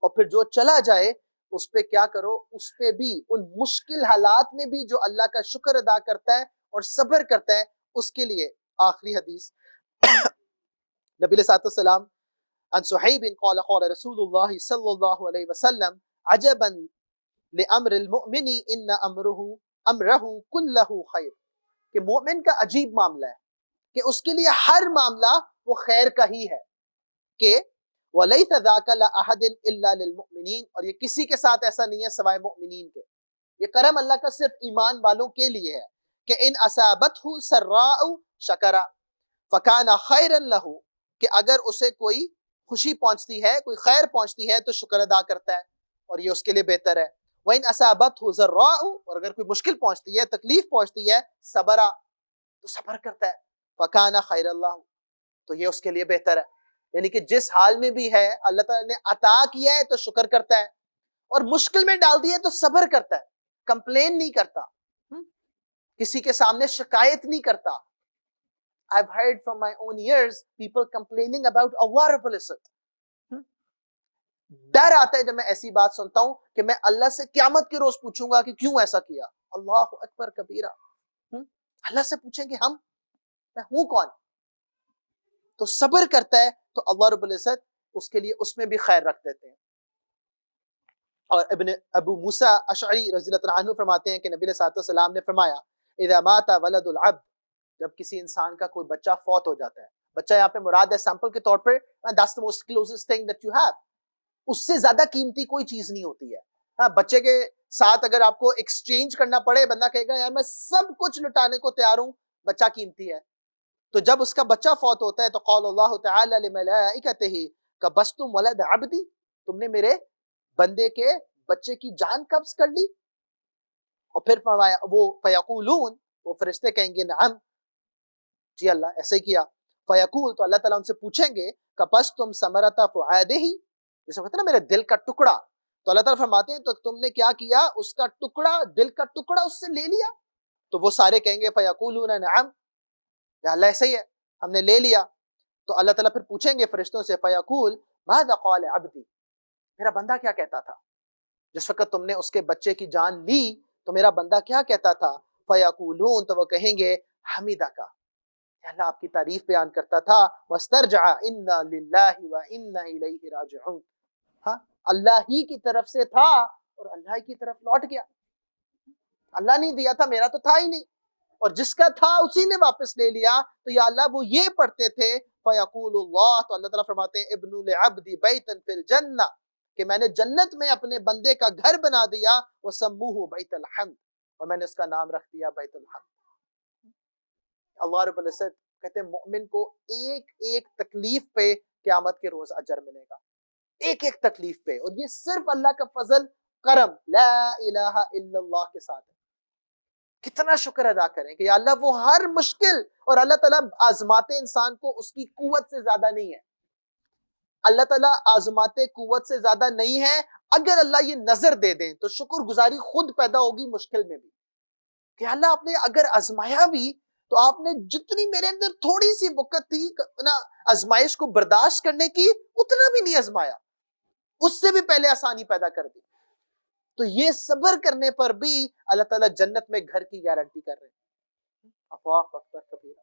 اور پھر جو چلا جائے اس پہ کیا کرو، اس پہ بھی ان مشکل حالات میں بھی جو اللہ کا شکر ادا کرتا ہے اور صبر کرتا ہے، اس کے لیے آخری حدیث نبی علیہ الصلوۃ والسلام عن صہیب قال قال رسول اللہ صلی اللہ علیہ وسلم عجبا لامر المؤمن ان امرہ کلہ خیر، کہ مومن کا عجیب معاملہ ہے کہ اس کے لیے ہر معاملہ وہ خیر کا ہی ہے. کہ وَلَيْسَ ذَاكَ لَأَحَدٍ إِلَّا لِلْمُؤْمِنِينَ، اور یہ کسی کے ساتھ ایسا نہیں ہے سوائے مؤمنین کے. یہ کرم اللہ کا صرف ایمان والوں کے لیے ہے کہ ان اصابتہ سراء شکرا فکان خیرا لہ، کہ اگر اسے کوئی خوشی پہنچتی ہے، کوئی خیر پہنچتی ہے تو شکر ادا کرتا ہے اور یہ اس کے لیے بہتر ہے. وَإِنْ أَصَابَتْهُ ضَرَّاءُ، اور اگر کوئی مشکل پہنچتی ہے، تکلیف پہنچتی ہے، صبرا، تو صبر کرتا ہے. فکان خیر اللہ، تو یہ اس کے لیے بہتر ہے. یعنی کہ جس حال میں بھی ہے اللہ تعالیٰ نے عطا کیا ہے تو شکر کرتا ہے، اور مشکل میں ڈال دیا ہے تو صبر کرتا ہے، کمپلین نہیں کرتا، کسی کے سامنے شکایت نہیں کرتا. I've heard from my own ears people complaining about Allah Rabbul Izzat. ڈر آتا ہے جب میں ایسی بات سنتا ہوں کہ میں اللہ سے قیامت کے روز پوچھوں گا کہ کیوں ایسا کیا. اللہ اکبر کبیرہ. اللہ سے پوچھیں گے ہم، میں ہوں کون؟ تو صبر کرتا ہے تو اللہ رب العزت اس کے لیے اس میں بھی خیر رکھ دیتے ہیں. اور ابو موسیٰ اشعری رضی اللہ عنہ فرماتے ہیں کہ نبی صلی اللہ علیہ وسلم نے فرمایا اذا مات ولد العبد، جب کسی انسان کا کوئی بچہ فوت ہو جاتا ہے، بچہ یہاں پہ مراد ہے سیمپل کے طور پر، that's the most closest thing that you have، اس سے زیادہ قیمتی کوئی چیز نہیں ہوتی ہے. ہاں، بچے کے ساتھ اگر آپ کو ایکسچینج کرنا پڑے، بندہ کہے گا یار میں سب کچھ لٹانے کو تیار ہوں، بچہ قیمتی ہے. تو جب اس کا بچہ فوت ہوتا ہے تو قال اللہ تعالی لملائکتہ قبضتم ولد عبدی، تم نے میرے بندے کے بچے کی جان قبض کر لی. اور پھر فرمایا وہ فیقولون، وہ فرشتے کہیں گے نعم، جی اللہ ایسے کیا. فیقول، تو اللہ تعالیٰ ان سے پوچھیں گے قبضتم ثمرۃ فؤادہ، جیسے کہتے ہیں نا میرے دل کا ٹکڑا، تو اللہ تعالیٰ فرماتے ہیں تو تم نے کیا کیا، اس کا ٹکڑا، دل کا ٹکڑا اس سے لے لیا. تو وہ سارے کہیں گے فیقولون نعم، یا اللہ ایسے ہی ہے، ہم نے لے لیا. تو اللہ تعالیٰ پھر پوچھیں گے فرشتوں سے فیقول ماذا قال عبدی، میرا بندہ کیا کہتا تھا جس وقت تم نے اس کے بچے کی جان لی، تو میرا بندہ کیا کہتا تھا. فیقولون، تو وہ کہیں گے حمیدک، اللہ آپ کی تعریف بیان کرتا تھا. واسترجع انا للہ وانا الیہ راجعون، ہاں اللہ ہی کی طرف سے تھا اور اللہ کی طرف لوٹ گیا. اللہ نہیں دیا تھا، میرا تو تھا ہی نہیں، اور جس کا تھا اسی نے واپس لے لیا. تو یا اللہ وہ یہ پڑھتے تھے فیقول اللہ، تو اللہ تعالیٰ فرماتے ہیں ابن لعبدی بیتا فی الجنہ، کہ میں نے جنت میں اپنے بندے کا گھر بنا دیا. وسموہ بیت الحمد، اور میں نے اس کا نام رکھ دیا بیت الحمد. اللہ رب العزت کہتے ہیں مومن کو ایک ایک تکلیف پہ قیامت کے روز اجر ملے گا، ایک ایک تکلیف پہ. اور یہ صرف اللہ کا فضل، کرم، لا الہ الا اللہ کے ساتھ ہے. کتنا شکر ادا کریں کہ یا اللہ وہ ہر مشکل، اور اللہ تعالیٰ آزماتے انسان کو اس کی قوت سے زیادہ نہیں ہے. اللہ تعالیٰ آزماتے قوت سے زیادہ نہیں ہے. اگر اللہ یہ نظر دے دیں تو شکر گزاری خود پیدا ہوگی مشکل میں بھی، کہ اللہ آپ نے اگر آزمایا بھی تو آپ نے جتنی میرے اندر تھوڑی سی وقت تھی نا آزمائش کو برداشت کرنے کی، اتنا بھی نہیں آزمایا، اس سے بھی پہلے آسانی پیدا کر دی. تو یہ صبر کرنے پر بھی اللہ تعالیٰ جنت میں گھر کی گارنٹی کر رہے ہیں. اللہ اکبر کبیرہ.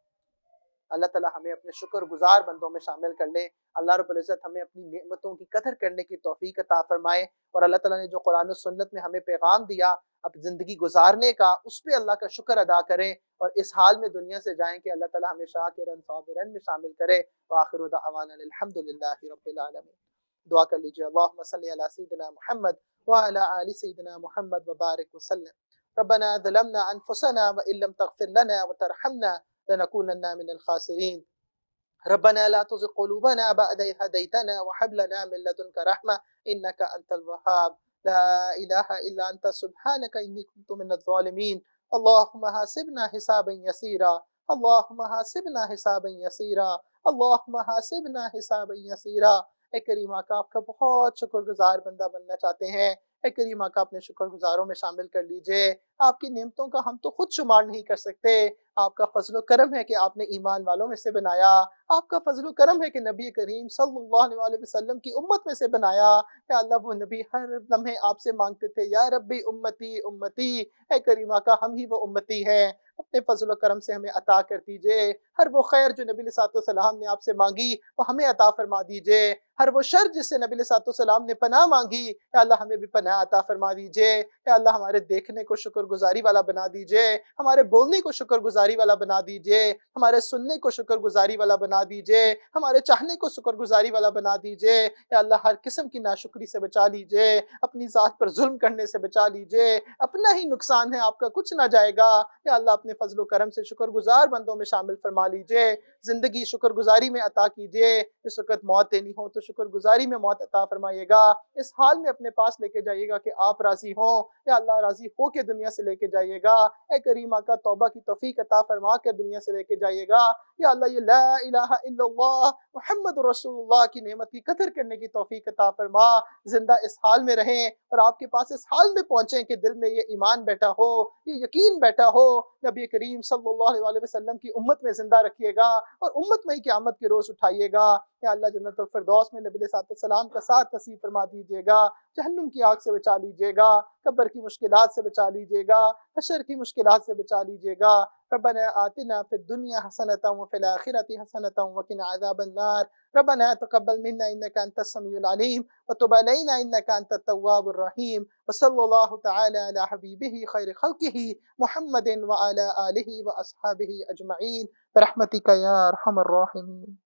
اللہ تعالیٰ ہمیں اپنے شکر گزار بندوں میں شامل کر لے. اللہ رب العزت ہمیں اپنی نعمتوں کی قدر کرنے کی توفیق عطا فرمائے. اور اللہ تعالیٰ نے جو قرآن و سنت میں ہمیں پیغام دیا اب زندگی گزارنے کا، اس پہ اللہ کا شکر ادا کریں، اور اس حال میں دنیا سے جائیں کہ اللہ تعالیٰ ہمیں شاکرن صابرن میں شامل کرے. وآخر دعوانا الحمدللہ رب العالمین. دعا کر لیجیے. اللہم صلی علی سیدنا محمد وعلی آل سیدنا محمد وبارک وسلم. ربنا ظلمنا انفسنا وان لم تغفر لنا وترحمنا لنكونن من الخاسرين. ربنا لا تزغ قلوبنا بعد إذ هديتنا وهب لنا من لدنك رحمة إنك أنت الوهاب لا إله إلا أنت سبحانك إني كنت من الظالمين اللهم حاسبنا حسابا يسيرا اللهم حاسبنا حسابا يسيرا اللهم حاسبنا حسابا يسيرا۔ اے کریم آقا، آپ کا بہت شکر گزار بندہ بننا چاہتے ہیں، اے کریم آقا اپنے شکر گزاروں میں شامل کر لیجئے۔ آپ کی نعمتوں کا ہم تو خود شمار نہیں کر سکتے، آپ کا فضل و کرم ہے کہ آپ نے ایمان والوں میں سے بنایا، آپ کا فضل و کرم ہے کہ نبی کریم صلی اللہ علیہ وسلم کی امت میں سے بنایا۔ یا اللہ، وہ نبی ہر لمحے آپ سے مانگتے تھے یا ربی امتی امتی، اے کریم آقا ہم ہی وہ امتی ہیں، اپنے فضل و کرم سے ہمیں عطا کر دیجئے۔ ہر وہ خیر جو نبی صلی اللہ علیہ وسلم نے آپ سے مانگی وہ ہمیں عطا فرما دیجئے، ہر وہ شر جس سے نبی صلی اللہ علیہ وسلم نے پناہ مانگی یا اللہ ہمیں بھی پناہ عطا فرما دیجئے۔ یا اللہ ہمارے دیکھنے کو شکر گزاری والا بنا دیجئے، ہمارے بولنے کو شکر گزاری والا بنا دیجئے، ہمارے سننے کو شکر گزاری والا بنا دیجئے، ہمارے چاہنے کو شکر گزاری والا بنا دیجئے۔ یا اللہ ہر قسم کی ناشکری سے بچا لیجئے، اپنی ذات پر ظلم کرنے سے بچا لیجئے، اپنا ہی نقصان ہے، آپ کا کچھ نہ جائے گا۔ یا اللہ اپنے فضل و کرم سے شکر گزار بندوں میں شامل فرما لیجئے، زندگی شکر گزاری میں عطا کیجئے، اس وقت موت دینی ہو تو شکر گزاری میں موت عطا فرمائیے گا، اس حال میں اپنے پاس لے کے جائیے گا کہ آپ راضی ہوں، یا اللہ راضی ہو کے دنیا سے لے کے جائیے گا۔ اے کریم آقا توبہ کی توفیق عطا فرما کے دنیا سے لے کے جائیے گا۔ یا اللہ یہ لا الہ الا اللہ محمد رسول اللہ کی نعمت کی قدر کرنے کی توفیق عطا فرما، زندہ اس حال میں رہیں اور آپ کے پاس اس حال میں پہنچیں کہ دل میں یہ ایمان بیٹھا ہو، یہ یقین بیٹھا ہو، نبی کریم صلی اللہ علیہ وسلم کی امت میں زندہ رکھیے گا اور امت میں ہی قیامت کے روز اٹھائیے گا۔ یا اللہ جنت الفردوس میں نبی صلی اللہ علیہ وسلم کا ساتھ نصیب فرما دیجیے گا، جہنم کی آگ سے بچا لیجیے گا، قبر کی مشکلات سے بچا لیجیے گا، حشر کی مشکلات سے بچا لیجیے گا۔ ربنا آتنا فی الدنیا حسنة وفی الآخرة حسنة وقنا عذاب النار۔ ربنا تقبل منا انك انت السميع العليم وتب علينا انك انت التواب الرحيم وصلى الله تعالى على حبيبه خير خلقه محمد وعلى آله واصحابه اجمعين برحمتك يا ارحم الراحمين۔